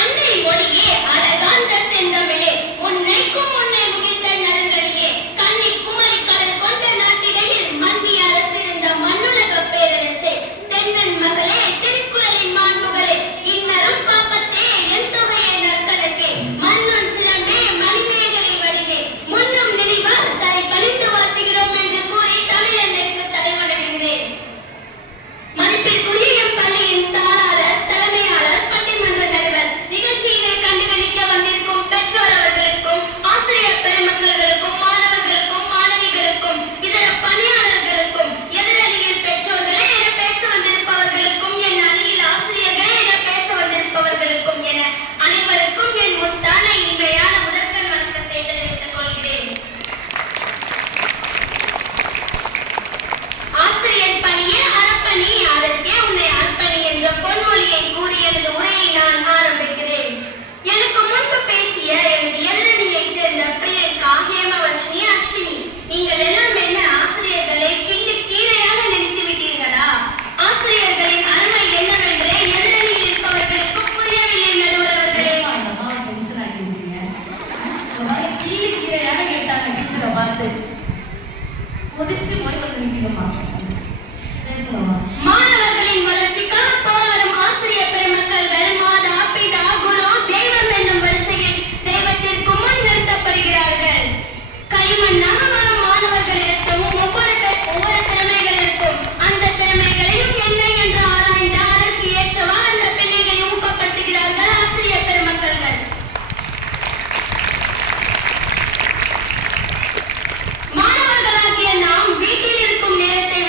அன்னை ஒளியே அழகாந்த செந்தமிழே உன்னைக்கும் முன்னே முகிழ்ந்த நலங்கடியே கண்ணி குமரி கடல் கொண்ட நாட்டிடையில் மத்திய அரசு இருந்த மண்ணுலக பேரரசே தென்னன் மகளே திருக்குறளின் மாண்புகளே இன்னரும் பாப்பத்தே என் தொகையை நற்கலக்கே மண்ணும் சிறந்தே மணிமேகலை வடிவே முன்னும் நினைவால் தலை பணிந்து வாழ்த்துகிறோம் என்று கூறி தமிழனுக்கு தலைவணங்குகிறேன். மதிப்பிற்குரிய பள்ளியின் தாளாளர் தலைமையாளர் பார்த்து முடிச்சு மொழி வந்து நிற்கணுமா பேசணுமா? மாணவர்களின் வளர்ச்சிக்காக போராடும் ஆசிரியர் பெருமக்கள் மாதா பிதா குரு தெய்வம் என்னும் வரிசையில் தெய்வத்திற்கு முன் நிறுத்தப்படுகிறார்கள். களிமண்ணாக வரும் மாணவர்களிடத்தும் ஒவ்வொரு திறமைகள் இருக்கும். அந்த திறமைகளையும் என்ன என்று ஆராய்ந்து அதற்கு ஏற்றவாறு அந்த பிள்ளைகளை ஊக்கப்படுத்துகிறார்கள் ஆசிரியர் பெருமக்கள். மாணவர்களாகிய நாம் வீட்டில் இருக்கும் நேரத்தை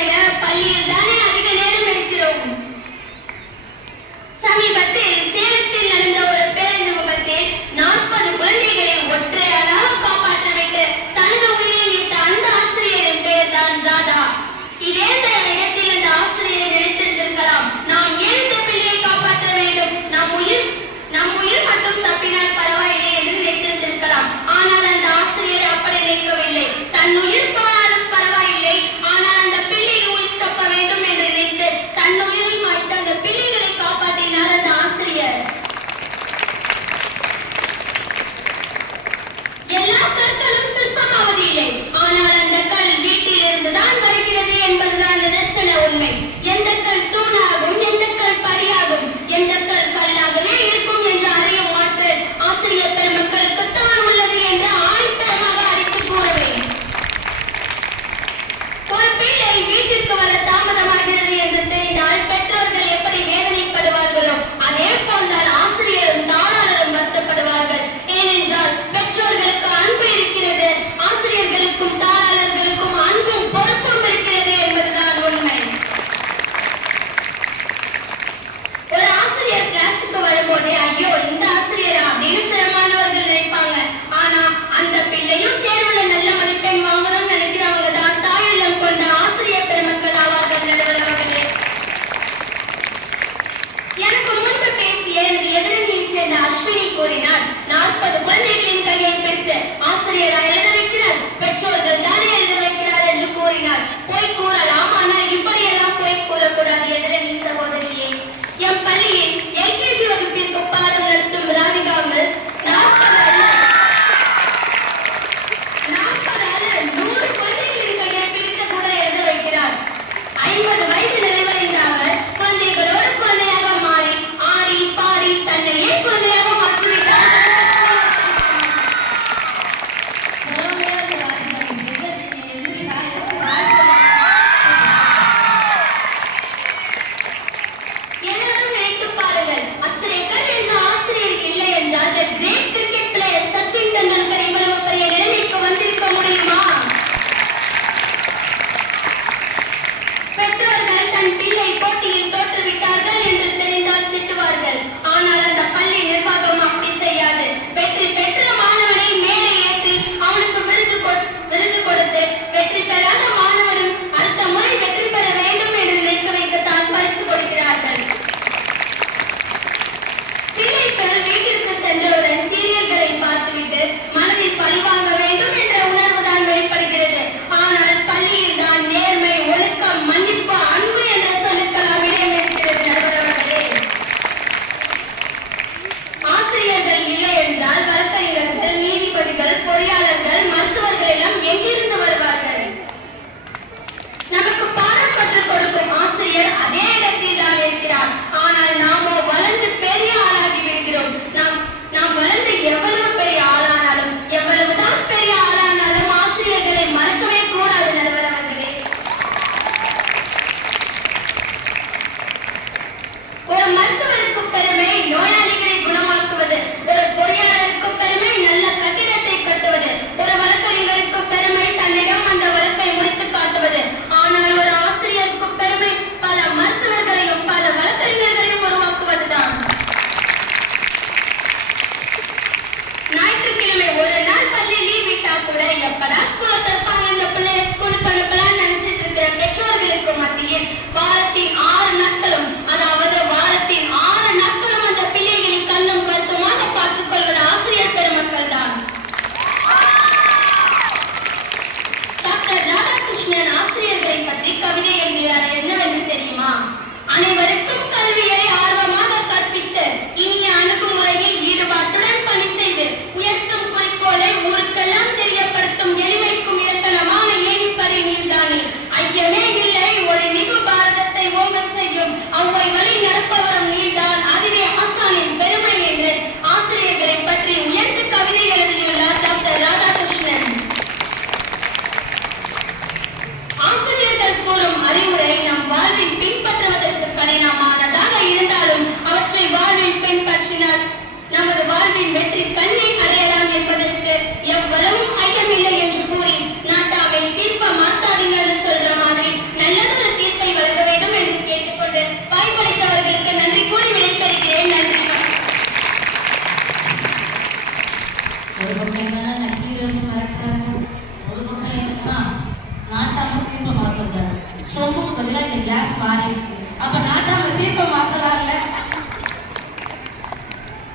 கிளாஸ் மாறிடுச்சு. அப்ப நாட்டாம தீர்ப்ப மாத்தலாம்ல.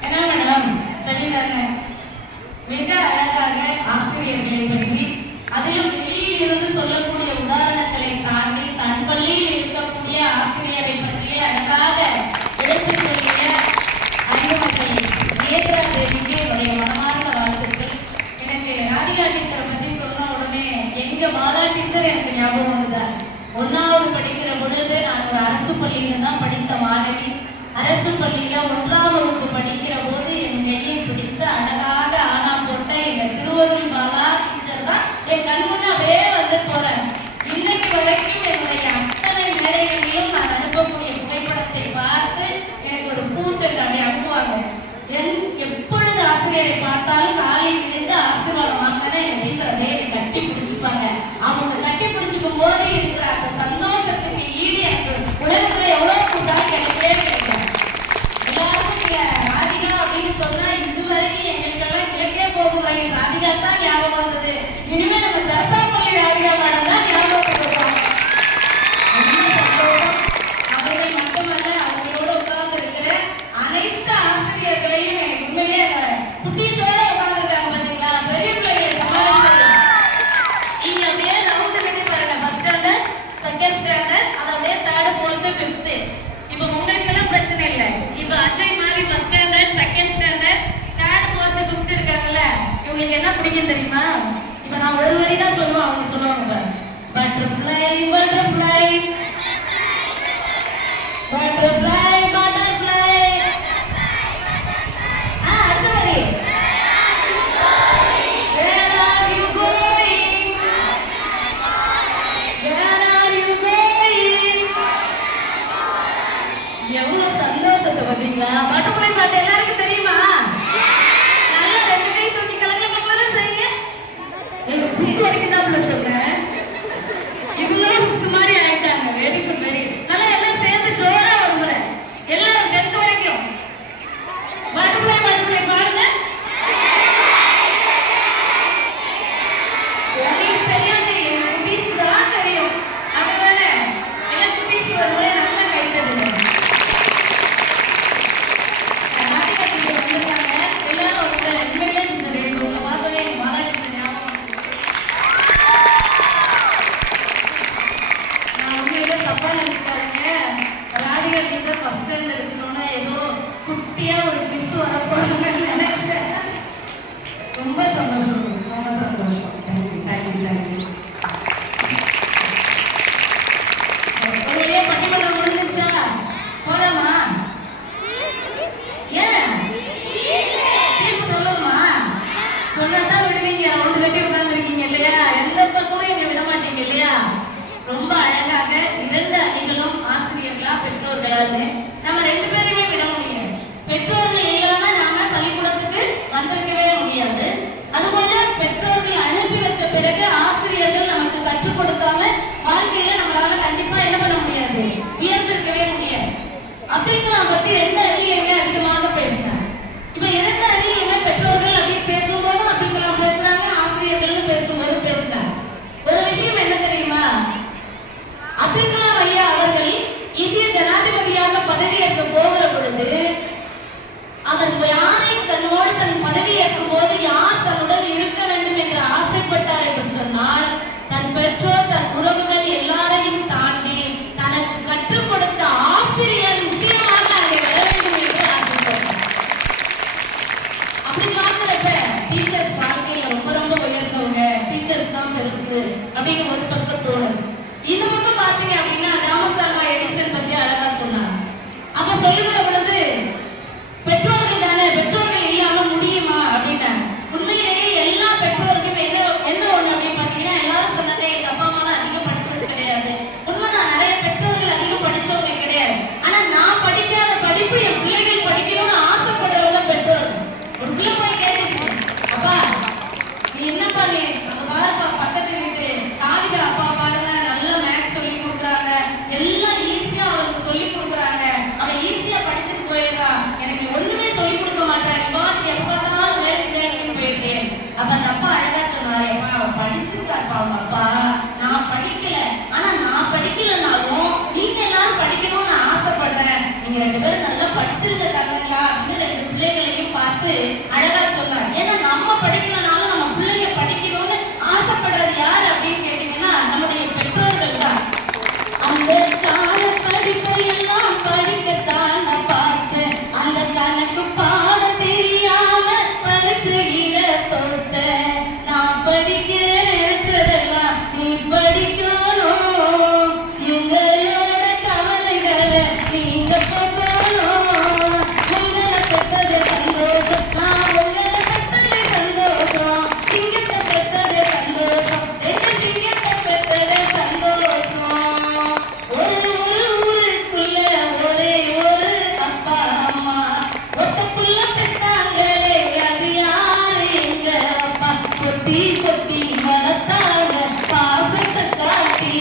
என்ன மேடம் சொல்லிட்டாங்க. மிக அழகாக ஆசிரியர்களை பற்றி, அதிலும் வெளியில் இருந்து சொல்லக்கூடிய உதாரணங்களை தாண்டி தன் பள்ளியில் இருக்கக்கூடிய ஆசிரியரை பற்றிய அழகாக எடுத்துச் சொல்லிய அறிமுகத்தை நேத்ரா தேவிக்கு என்னுடைய மனமார்ந்த வாழ்த்துக்கள். எனக்கு ராதிகா டீச்சரை பற்றி சொன்ன உடனே எங்க பாலா டீச்சர் எனக்கு ஞாபகம் வந்தார். 1வது படிக்கிற பொழுது நான் ஒரு அரசு பள்ளியில தான் படித்த மாணவி. அரசு பள்ளியில 1ஆம் வகுப்பு படிக்கிற போது என் கையை பிடித்து அழகாக ஆனா போட்ட எங்க திருவருள் பாலா டீச்சர் தான் என் கண் முன்ன அப்படியே வந்து போறேன். இன்னைக்கு வரைக்கும் என்னுடைய அத்தனை மேடைகளிலும் நான் அனுப்பக்கூடிய புகைப்படத்தை பார்த்து எனக்கு ஒரு பூச்செண்டு அப்படி அனுப்புவாங்க. எப்பொழுது ஆசிரியரை பார்த்தாலும் காலையில் இருந்து ஆசீர்வாதம் வாங்கினா என் டீச்சர் அதே கட்டி பிடிச்சிப்பாங்க. அவங்க கட்டி பிடிச்சிக்கும் போது இருக்கிற அந்த சந்தோஷத்துக்கு ஈடு எனக்கு உலகத்துல எவ்வளவு கூட்டாலும் எனக்கே கிடைக்கும். எல்லாருக்கும் நீங்க ராதிகா அப்படின்னு சொன்னா இதுவரைக்கும் எங்களுக்கெல்லாம் கிழக்கே போகக்கூடிய ராதிகா தான் ஞாபகம் வந்தது. இனிமே நம்ம தரசாப்பள்ளி ராதிகா மேடம் தான் ஞாபகத்துக்கு வருவாங்க. ரொம்ப சந்தோஷம். அவர்கள் மட்டுமல்ல, அவங்களோட உட்கார்ந்து இருக்கிற அனைத்து ஆசிரியர்களையும் எனக்கு உண்மையிலே குட்டீஸோட உட்கார்ந்துருக்காங்க பாத்தீங்களா, பெரிய பிள்ளைகளை சமாளிக்கிறது. நீங்க அப்படியே ரவுண்ட் கட்டி பாருங்க. ஃபர்ஸ்ட் ஸ்டாண்டர்ட், செகண்ட் ஸ்டாண்டர்ட், அதை அப்படியே தேர்டு, ஃபோர்த்து, ஃபிஃப்த்து. இப்போ உங்களுக்கெல்லாம் பிரச்சனை இல்லை. இப்போ அஜய் மாதிரி first standard, second standard, third, fourth, fifth இருக்காங்கல்ல, இவங்களுக்கு என்ன பிடிக்கும் தெரியுமா? இப்போ நான் ஒரு வரி தான் சொல்லுவேன், அவங்க சொல்லுவாங்க பட்டர்ஃப்ளை பட்டர்ஃப்ளை பட்டர்ஃப்ளை பட்டர்ஃப்ளை. அடுத்த வரி where are you going, where are you going. எவ்வளவு சந்தோஷத்தை பார்த்தீங்களா? பட்டர்ஃப்ளை பாட்டு எல்லாருக்கும் தெரியுமா? நல்லா 2 கை தூக்கி கலக்கலக்கல செய்யுங்க. எனக்கு பிடிச்ச வரைக்கும் தான் சொல்றேன். இதுல பொத்தி வளர்த்தாங்க பாசத்தை காட்டி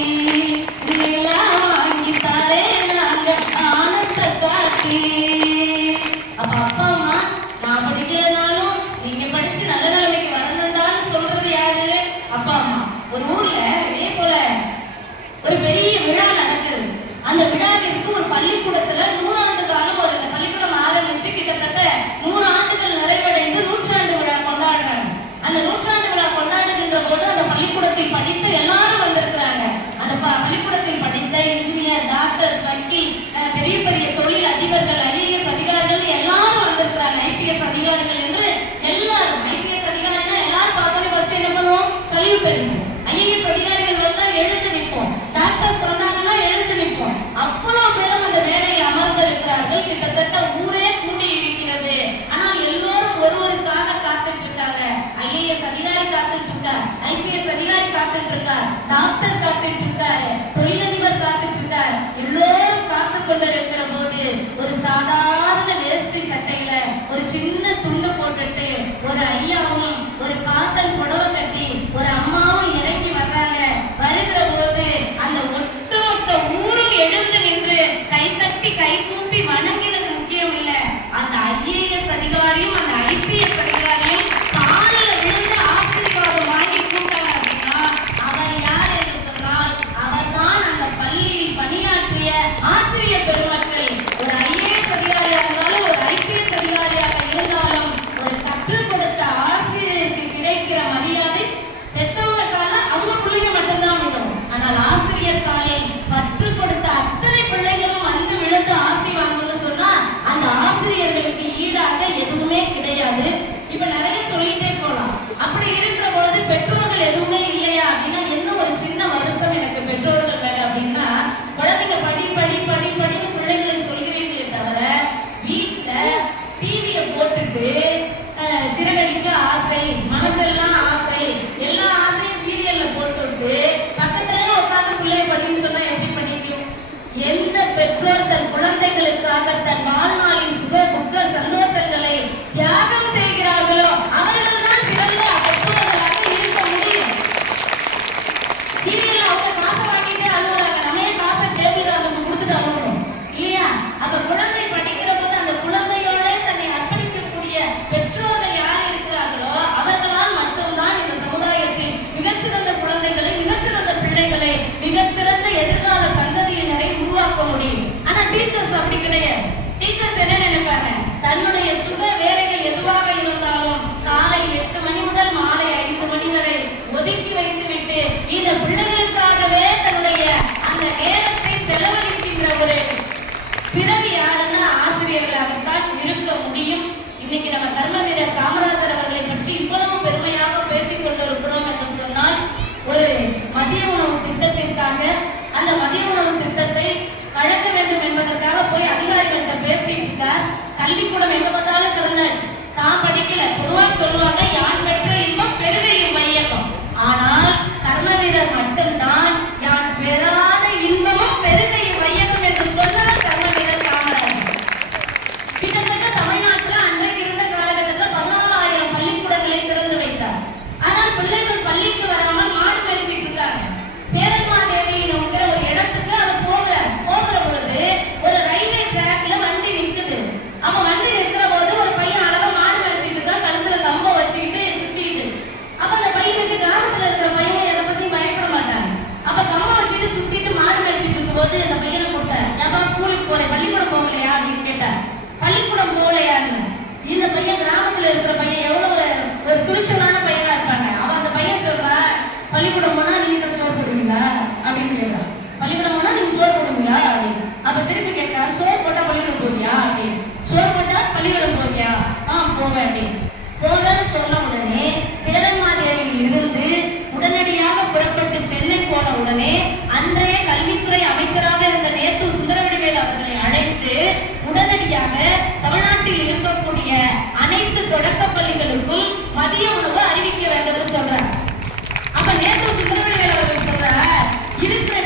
நிலா வாங்கி தரே நாங்க ஆனத்தை காட்டி. அப்ப அப்பா அம்மா நான் படிக்கலனாலும் நீங்க படிச்சு நல்ல நிலைமைக்கு வரணும்டான்னு சொல்றது யாரு? அப்பா அம்மா. ஒரு ஊர்ல இதே போல ஒரு பெரிய விழா நடக்குது. அந்த விழாவிற்கு ஒரு பள்ளிக்கூடத்துல 100 ஆண்டு காலம் ஒரு பள்ளிக்கூடம் ஆரம்பிச்சு கிட்டத்தட்ட 100 ஆண்டுகள் நிறைவடைந்து 100ஆண்டு விழா கொண்டாடுறாங்க. அந்த 100ஆண்டு விழா கொண்டாடுகின்ற போது அந்த பள்ளிக்கூடத்தில் படித்த எல்லாரும் வந்திருக்கிறாங்க. அந்த பள்ளிக்கூடத்தில் படித்த இன்ஜினியர், டாக்டர், வக்கீல், பெரிய பெரிய தொழில் அதிபர்கள், IAS அதிகாரிகள் எல்லாரும் வந்திருக்கிறாங்க. IPS அதிகாரிகள் என்று எல்லாரும். IPS அதிகாரினா எல்லாரும் பார்த்தாலே ஃபர்ஸ்ட் என்ன பண்ணுவோம்? சல்யூட் அடிப்போம். IAS அதிகாரிகள் வந்தா எழுந்து நிற்போம். டாக்டர்ஸ் வந்தாங்கன்னா எழுந்து நிற்போம். அவ்வளவு பேரும் அந்த மேடையில் அமர்ந்திருக்கிறார்கள். கிட்டத்தட்ட ஊரே கூடி இருக்கிறது. ஆனால் எல்லோரும் ஒருவருக்காக காத்துட்டு இருக்காங்க. IAS அதிகாரி காத்துட்டு இருக்கார், IPS அதிகாரி காத்துட்டு இருக்கார், டாக்டர் காத்துட்டு இருக்காரு, தொழிலதிபர் காத்துட்டு இருக்கார். எல்லோரும் காத்து கொண்டிருக்கிற போது ஒரு சாதாரண வேஷ்டி சட்டையில ஒரு சின்ன துண்டு போட்டுட்டு ஒரு ஐயாவும் ஒரு காட்டன் புடவை கட்டி ஒரு அம்மாவும் இறங்கி வர்றாங்க. வருகிற போது அந்த ஒட்டுமொத்த ஊரும் எழுந்து நின்று கை தட்டி கை கூப்பி வணங்கினது முக்கியம் இல்ல. அந்த IAS அதிகாரியும் அந்த IPS அதிகாரியும் காலில் விழுந்து ஆசீர்வாதம் வாங்கி கூட்டாங்க. அப்படின்னா அவர் யார் என்று சொன்னால் அவர்தான் அந்த பள்ளியில் பணியாற்றிய ஆசிரியர் பெருமக்கள். ஒரு IAS அதிகாரியாக இருந்தாலும் ஒரு IPS அதிகாரியாக இருந்தாலும் ஒரு கற்றுக் கொடுத்த ஆசிரியருக்கு கிடைக்கிற மரியாதை பெற்றவங்களுக்கான அவங்க பிள்ளைங்க மட்டும்தான் விடும். ஆனால் ஆசிரியர் தாயை கற்றுக் கொடுத்த அத்தனை பிள்ளைகளும் வந்து விழுந்து ஆசி வாங்கணும்னு சொன்னா அந்த ஆசிரியர்களுக்கு ஈடாக எதுவுமே கிடையாது. இப்ப நிறைய சொல்லிட்டே போலாம். அப்படி இருக்கிற பொழுது பெற்றோர்கள் எதுவுமே இல்லையா அப்படின்னா என்ன ஒரு சின்ன வருத்தம் எனக்கு பெற்றோர்கள் மேல அப்படின்னா, குழந்தைங்க படி படி படி படின்னு பிள்ளைங்களை சொல்கிறீர்களே தவிர வீட்டுல டிவியை போட்டுட்டு சிறகடிக்க ஆசை, மனசெல்லாம் ஆசை, எல்லா ஆசையும் சீரியல்ல போட்டுட்டு பக்கத்துல உட்கார்ந்து பிள்ளைய படின்னு சொன்னா எப்படி படிக்கும்? எந்த பெற்றோர் தன் குழந்தைகளுக்காக தன் வாழ்நாளின் சுக துக்க சந்தோஷங்களை தியாகம் செய்கிறார்களோ அவர்கள் தான் சிறந்த பெற்றோர்களாக இருக்க முடியும். சீரியல்ல அவங்க காசை வாங்கிட்டே அழுகுறாங்க, நம்ம ஏன் காசை டேபிள் அவங்க கொடுத்துட்டு அழுகுறோம் இல்லையா? அப்ப குழந்தை படிக்கிற போது அந்த குழந்தையோட தன்னை அர்ப்பணிக்கக்கூடிய பெற்றோர்கள் யார் இருக்கிறார்களோ அவர்களால் மட்டும்தான் இந்த சமுதாயத்தில் மிகச்சிறந்த குழந்தைகளை, மிகச்சிறந்த பிள்ளைகளை, மிகச்சிறந்த எதிர்கால சந்ததியினரை உருவாக்க முடியும். ஆனா டீச்சர்ஸ் அப்படி கிடையாது. டீச்சர்ஸ் என்ன நினைப்பாங்க? தன்னுடைய சுக வேலைகள் எதுவாக இருந்தாலும் காலை 8 மணி முதல் மாலை 5 மணி வரை ஒதுக்கி வைத்துவிட்டு இந்த பிள்ளைகளுக்காகவே தன்னுடைய அந்த நேரத்தை செலவழிக்கின்ற ஒரு பிறவி யாருன்னா ஆசிரியர்களாகத்தான் இருக்க முடியும். இன்னைக்கு நம்ம கர்ம வீரர் காமராஜர் அவர்களை பற்றி இவ்வளவு பெருமையாக பேசிக் கொண்டிருக்கிறோம் என்று சொன்னால் ஒரு மதிய உணவு திட்டத்திற்காக அந்த மதிய உணவு திட்டத்தை வழங்க வேண்டும் என்பதற்காக போய் அதிகாரிகள்கிட்ட பேசிட்டு இருக்கார். கல்விக்கூடம் எங்க பார்த்தாலும் திறந்தாச்சு. தான் படிக்கல. பொதுவாக சொல்லுவாங்க யான் பெற்ற இன்பம் பெருகையும் மையக்கம். ஆனால் கர்ம வீரர் மட்டும்தான் யான் பெறாத இன்பமும் பெருகையும் மையக்கம் என்று சொன்னால் கர்ம வீரர் காமராஜர். கிட்டத்தட்ட தமிழ்நாட்டில் அன்றைக்கு இருந்த காலகட்டத்தில் 14,000 பள்ளிக்கூடங்களை திறந்து வைத்தார். ஆனால் பிள்ளைகள் பள்ளிக்கு வராமல் மாடு மேய்ச்சிட்டு இருக்காங்க. சேரன்மாதேவியின் ஒரு இடத்துக்கு அது போகிற பொழுது ஒரு ரயில்வே டிராக்ல வண்டி நிற்குது. அப்ப வண்டி நிற்கிற போது ஒரு பையன் அழகா மாடு மேய்ச்சிட்டு இருக்கா, கழுத்துல கம்ப வச்சுக்கிட்டு சுத்திட்டு. அப்ப அந்த பையனுக்கு கிராமத்துல இருக்கிற பையன் எதை பத்தி பயப்பட மாட்டாங்க. அப்ப கம்ப வச்சுட்டு சுத்திட்டு மாடு மேய்ச்சிட்டு இருக்கும் போது அந்த பையனை கூப்பிட்டார். ஏப்பா ஸ்கூலுக்கு போல பள்ளிக்கூடம் போகலையா அப்படின்னு கேட்டார். பள்ளிக்கூடம் போகலையான்னு. இந்த பையன் கிராமத்துல இருக்கிற பையன் எவ்வளவு ஒரு துணிச்சலான பையனா இருப்பாங்க. அவ அந்த பையன் சொல்றா, பள்ளிக்கூடம் போனா நீங்க சோறு போடுவீங்களா அப்படின்னு கேட்கறா. பள்ளிக்கூடம் போனா நீங்க சோறு போடுவீங்களா அப்படின்னு. அப்ப திருப்பி கேட்கா, சோறு போட்டா பள்ளிக்கூடம் போவியா அப்படின்னு. சோறு போட்டா பள்ளிக்கூடம் போவியா? போவேன் அப்படின்னு. போவேன்னு சொன்ன உடனே சேரன்மாதேவியில் இருந்து உடனடியாக புறப்பட்டு சென்னை போன உடனே அன்றைய கல்வித்துறை அமைச்சராக இருந்த நேத்து சுந்தரவடிவேல் அவர்களை அழைத்து உடனடியாக தமிழ்நாட்டில் இருக்கக்கூடிய அனைத்து தொடக்க பள்ளிகளுக்கும் மதிய உணவு அறிவிக்க வேண்டும் என்று சொல்றார். அப்ப நேத்து சுந்தரவடிவேல் அவர்கள் சொல்றார், இருக்கிற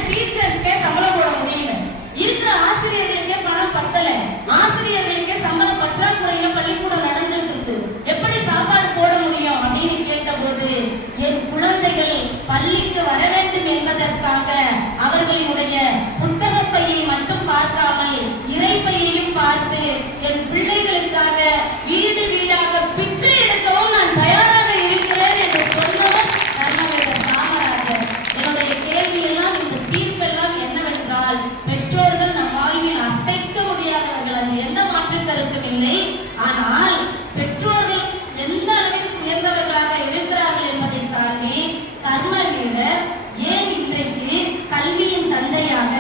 கர்ம வீரர் ஏன் இன்றைக்கு கல்வியின் தந்தையாக,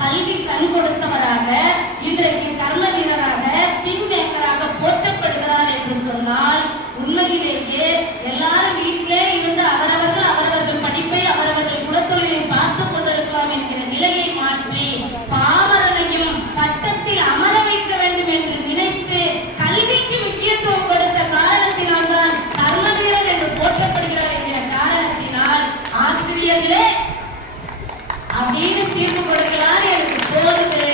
கல்வி கண் கொடுத்தவராக, இன்றைக்கு கர்ம வீரராக, கிங் மேக்கராக போற்றப்படுகிறார் என்று சொன்னால், உண்மையிலேயே எல்லாரும் வீட்டிலே இருந்து அவரவர்கள் படிப்பை, அவரவர்கள் குலத்தொழிலை பார்த்துக் கொண்டிருக்கலாம் என்கிற நிலையை மாற்றி பாமரனையும் பட்டத்தில் அமர வைக்க வேண்டும் என்று நினைத்து கல்விக்கு முக்கியத்துவம் கொடுத்த காரணத்தினால்தான் கர்ம வீரர் என்று போற்றப்படுகிறார் என்கிற காரணத்தினால் ஆசிரியர்களே அப்படின்னு தீர்ப்பு கொடுக்கிறார் எனக்கு தோணுது.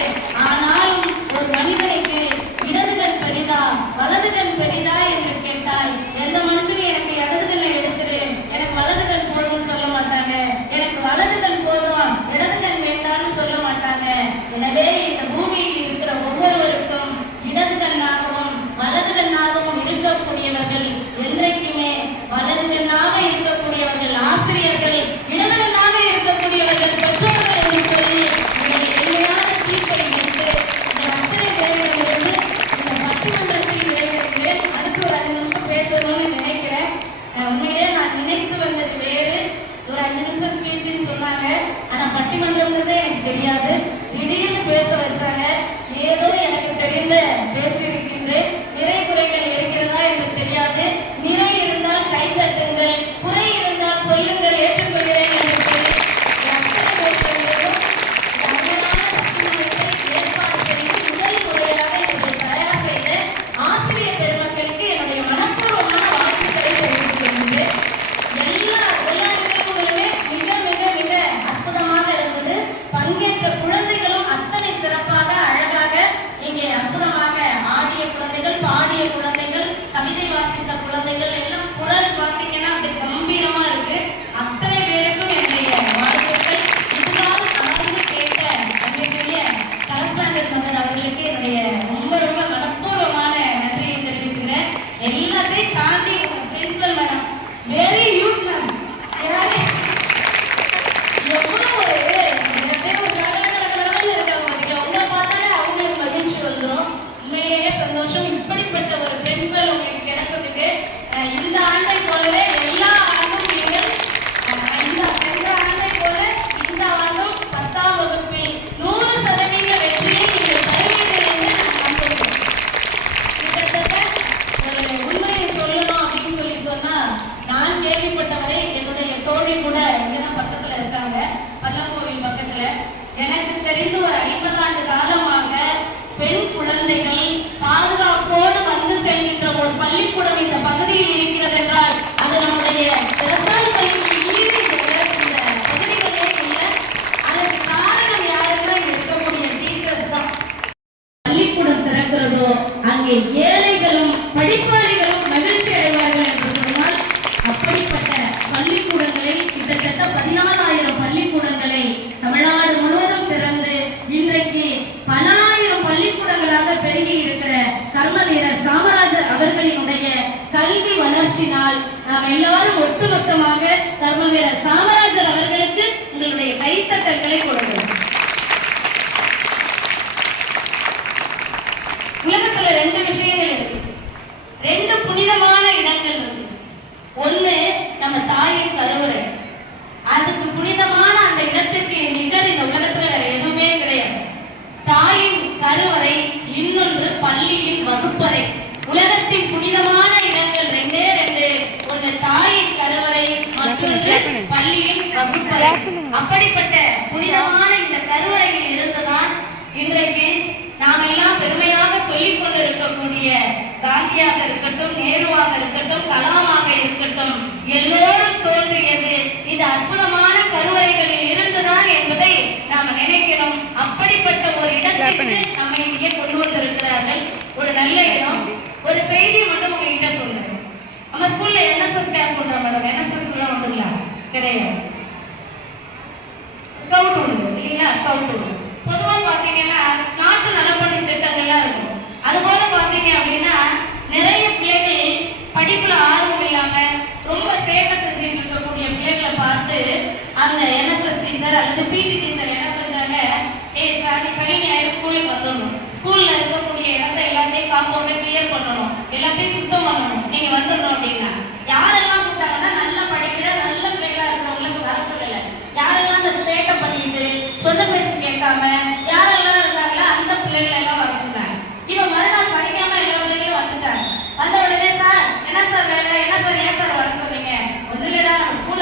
ஆனாலும் ஒரு மனிதனுக்கு இடதுகள் பெரிதா வலதுகள் பெரிதா என்று கேட்டால் எந்த மனுஷனும் எனக்கு இடதுகளை எடுத்துரு, எனக்கு வலதுகள் போதும்னு சொல்ல மாட்டாங்க. எனக்கு வலதுகள் போதும் இடதுகள் வேண்டாம்னு சொல்ல மாட்டாங்க. எனவே இந்த பூமியில் இருக்கிற ஒவ்வொருவருக்கும் இடதுகண்ணாகவும் வலதுகண்ணாகவும் இருக்கக்கூடியவர்கள் என்றைக்குமே வலதுகண்ணாக இருக்கக்கூடியவர்கள் ஆசிரியர்கள், இடதுகண்ணாக இருக்கக்கூடியவர்கள் பெற்றோர்கள் என்று சொல்லி உங்களுடைய எளிமையான தீர்ப்பை எடுத்து இந்த அத்தனை பேரிடமிருந்து இந்த பட்டிமன்றத்தில் விளைவிக்கிறேன். அடுத்து ஒரு 5 நிமிஷம் பேசணும்னு நினைக்கிறேன். உண்மையிலே நான் நினைத்து வந்தது வேறு. ஒரு 5 நிமிஷம் பேச்சுன்னு சொன்னாங்க. ஆனா பட்டிமன்றம்ன்றதே எனக்கு தெரியாது. திடீர்னு பேச வச்சாங்க. ஏதோ எனக்கு தெரிந்த பேசியிருக்கின்றேன். நிறை குறைகள் இருக்கிறதா என்று தெரியாது. நிறை இருந்தால் கைதட்டுங்கள், குறை இருந்தால் சொல்லுங்கள், ஏற்றுக்கொள்கிறேன் என்று சொல்லி அத்தனை பேசுகிறதும் அருமையான பட்டிமன்றத்தை ஏற்பாடு செய்து முதல் முறையாக இதை தயார் செய்த ஆசிரியர் பெருமக்களுக்கு என்னுடைய மனப்பூர்வமான வாழ்த்துக்களை தெரிவித்துக் கொள்கிறேன். எல்லா நிகழ்வுகளுமே மிக மிக மிக அற்புதமாக இருந்தது. பங்கேற்ற குழந்தைகளும் அத்தனை சிறப்பாக அழகாக இங்கே அற்புதமாக ஆடிய குழந்தைகள், பாடிய குழந்தைகள், கவிதை வாசித்த குழந்தைகள் எல்லாம் குரல் பார்த்தீங்கன்னா அப்படி கம்பீரமா இருக்கு. அத்தனை பேருக்கும் என்னுடைய வாழ்த்துக்கள். இதுதான் அமர்ந்து கேட்ட அன்றைக்குரிய கரஸ்பாண்டன்ட் மதர் அவர்களுக்கு என்னுடைய ரொம்ப ரொம்ப மனப்பூர்வமான நன்றியை தெரிவிக்கிறேன். எல்லாத்தையும் தாண்டி principal madam very youth ma'am, எவ்வளவு ஒரு அவங்களுக்கு மகிழ்ச்சி வந்துடும். உண்மையிலேயே சந்தோஷம். இப்படிப்பட்ட ஒரு பிரின்சிபல் உங்களுக்கு கிடைச்சதுக்கு இந்த ஆண்டை போலவே எல்லா ஆண்டும் நீங்கள் சென்ற ஆண்டை போல இந்த ஆண்டும் 10ஆம் வகுப்பில் 100% வெற்றியை நீங்கள் தருவீர்கள் என்று நான் நம்புகிறேன். கிட்டத்தட்ட ஒரு உண்மையை சொல்லணும் அப்படின்னு சொன்னா, நான் கேள்விப்பட்டவரை என்னுடைய தோழி கூட இங்கதான் பக்கத்துல இருக்காங்க, பல்லங்கோவில் பக்கத்துல. எனக்கு தெரிந்து ஒரு 50 ஆண்டு காலமாக பெண் குழந்தைகள் பாதுகாப்போடு வந்து செல்கின்ற ஒரு பள்ளிக்கூடம் இந்த பகுதியில் இருக்கிறது என்றால் அது நம்முடைய விவசாய பள்ளியில் இந்த பகுதிகளே இல்லை. அதற்கு காரணம் யாருன்னா இங்க இருக்கக்கூடிய டீச்சர்ஸ் தான். பள்ளிக்கூடம் திறக்கிறதோ அங்கே ஏழைகளும் படிப்பாளிகளும் மகிழ்ச்சி அடைவார்கள் என்று சொன்னால், அப்படிப்பட்ட பள்ளிக்கூடங்களை கிட்டத்தட்ட 14,000 பள்ளிக்கூடங்களை தமிழ்நாடு முழுவதும் திறந்து இன்றைக்கு பல ஆயிரம் பள்ளிக்கூடங்களாக பெருகி இருக்கிற கர்ம வீரர் காமராஜர் அவர்களினுடைய கல்வி வளர்ச்சினால் நாம் எல்லாரும் ஒட்டுமொத்தமாக கர்ம வீரர் காமராஜர் அவர்களுக்கு உங்களுடைய கைத்தட்டல்களை கொடுக்கிறோம். உலகத்துல 2 விஷயங்கள் இருக்கு, 2 புனிதமான இடங்கள் இருக்கு. ஒண்ணு நம்ம தாயின் கருவறை. அதுக்கு புனிதமான அந்த இடத்துக்கு நிகர் இந்த உலகத்துல வேற எதுவுமே கிடையாது. தாயின் கருவறை, இன்னொன்று பள்ளியின் வகுப்பறை. உலகத்தின் புனிதமான இடங்கள் 2. ஒன்று தாயின் கருவறை, மற்றொன்று பள்ளியின் வகுப்பறை. அப்படிப்பட்ட புனிதமான இந்த கருவறையில் இருந்துதான் இன்றைக்கு நாம் எல்லாம் பெருமையாக சொல்லிக் கொண்டு இருக்கக்கூடிய காந்தியாக இருக்கட்டும், நேருவாக இருக்கட்டும், கலாமாக இருக்கட்டும், எல்லோரும் தோன்றியது இந்த அற்புதமான கருவறைகளில் இருந்துதான் என்பதை நாம் நினைக்கிறோம். அப்படிப்பட்ட ஒரு இடத்திற்கு நம்மை இங்கே கொண்டு வந்திருக்கிறார்கள். ஒரு நல்ல இடம். ஒரு செய்தி மட்டும் உங்ககிட்ட சொல்றேன். நம்ம ஸ்கூல்ல NSS கேம்ப் பண்றோம் மேடம். NSS எல்லாம் வந்துங்களா? கிடையாது. ஸ்கவுட் உண்டு இல்லையா? ஸ்கவுட் உண்டு. பொதுவா பாத்தீங்கன்னா நாட்டு நலப்பணி திட்டங்கள்லாம் இருக்கும். அது போல பாத்தீங்க அப்படின்னா நிறைய பிள்ளைகள் படிப்புல ஆர்வம் இல்லாம ரொம்ப சேவை செஞ்சுட்டு இருக்கக்கூடிய பிள்ளைகளை பார்த்து அந்த NSS டீச்சர் அல்லது PT டீச்சர் என்ன செஞ்சாங்க, சனி ஞாயிறு ஸ்கூலுக்கு வந்துடணும், ஸ்கூல்ல இருக்கக்கூடிய இடத்தை எல்லாத்தையும் காம்பவுண்டை கிளியர் பண்ணணும், எல்லாத்தையும் சுத்தம் பண்ணணும், நீங்க வந்துடணும் அப்படின்னா யாரெல்லாம் கூப்பிட்டாங்கன்னா நல்லா படிக்கிற நல்ல பிள்ளைகளா இருக்கிறவங்கள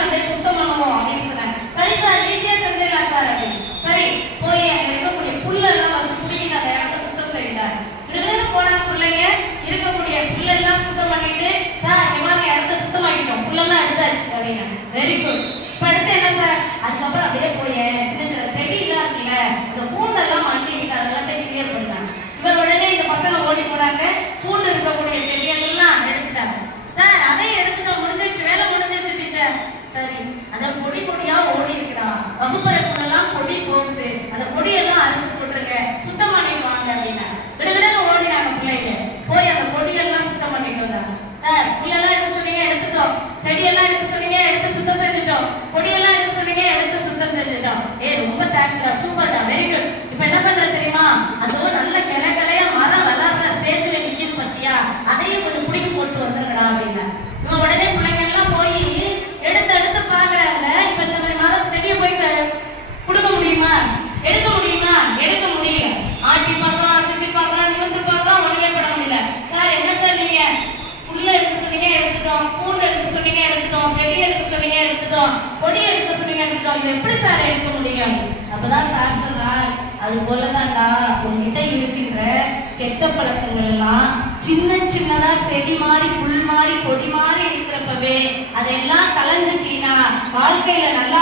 அப்படியே சுத்தம் பண்ணுவோம் அப்படின்னு சொன்னேன். சரி சார், ஈஸியா செஞ்சிடலாம் சார் அப்படின்னு. சரி, போய் அங்க இருக்கக்கூடிய புல்லெல்லாம் ஃபர்ஸ்ட் பிடிக்கிட்டு அந்த இடத்த சுத்தம் செய்யறாரு. போனா பிள்ளைங்க இருக்கக்கூடிய புல்லெல்லாம் சுத்தம் பண்ணிட்டு, சார் இந்த மாதிரி இடத்த சுத்தமாக்கிட்டோம், புல்லெல்லாம் எடுத்தாச்சு அப்படின்னா. Very good. இப்ப அடுத்து என்ன சார்? அதுக்கப்புறம் அப்படியே போய் சின்ன சின்ன செடியெல்லாம் இருக்குல்ல, அந்த பூண்டெல்லாம் மாட்டிக்கிட்டு அதெல்லாத்தையும் கிளியர் பண்ணாங்க. இவர் உடனே இந்த பசங்க ஓடி போனாங்க, பூண்டு இருக்கக்கூடிய செடியெல்லாம் எடுத்துட்டாங்க. சார் அதையும் எடுத்துட்டோம், முடிஞ்சிருச்சு, வேலை முடிஞ்சிருச்சு டீச்சர். சரி, அந்த பொடி பொடியா ஓடி இருக்கிறான், வகுப்பறைக்குள்ளெல்லாம் பொடி போகுது, அந்த பொடியெல்லாம் அறுத்து போட்டுருங்க, சுத்தம் பண்ணிடுவாங்க அப்படின்னா. விடுவிடன்னு ஓடினாங்க பிள்ளைங்க, போய் அந்த பொடியெல்லாம் சுத்தம் பண்ணிட்டு வந்தாங்க. சார் புல்லெல்லாம் எடுத்து சொன்னீங்க, எடுத்துட்டோம். செடியெல்லாம் எடுத்து சொன்னீங்க, எடுத்து சுத்தம் செஞ்சுட்டோம். பொடியெல்லாம் எடுத்து சொன்னீங்க, எடுத்து சுத்தம் செஞ்சுட்டோம். ரொம்ப தேங்க்ஸ்டா, சூப்பர்டா, வெரி குட். இப்ப என்ன பண்ற தெரியுமா? அதோ நல்ல கிளையா மரம் வளர்ற ஸ்டேஜ்ல நிக்குது பத்தியா, அதையும் கொஞ்சம் பிடிக்கி போட்டு வந்துருங்கடா அப்படின்னா. இவன் உடனே பிள்ளைங்க எல்லாம் போய் எடுத்து பாக்குறாங்க. இப்ப இந்த மாதிரி மரம் செடியை போய் கொடுக்க முடியுமா? எடுக்க முடியுமா? எடுக்க முடியல. ஆட்டி பார்க்கலாம், அசைச்சு பார்க்கலாம், நிமிர்ந்து பார்க்கலாம், ஒண்ணுமே பண்ண முடியல. சார் என்ன சார் நீங்க புல்ல எடுக்க சொன்னீங்க, எடுத்துட்டோம். பூண்டு எடுக்க சொன்னீங்க, எடுத்துட்டோம். செடி எடுக்க சொன்னீங்க, எடுத்துட்டோம். பொடி எடுக்க சொன்னீங்க, எடுத்துட்டோம். இது எப்படி சார் எடுக்க முடியும்? அப்பதான் சார் சொன்னார், அது போலதான்டா உங்ககிட்ட இருக்கின்ற கெட்ட பழக்கங்கள் எல்லாம் சின்ன சின்னதா செடி மாதிரி, புல் மாதிரி, கொடி மாதிரி இருக்கிறப்பவே அதெல்லாம் கலைஞ்சிட்டீங்கன்னா வாழ்க்கையில நல்லா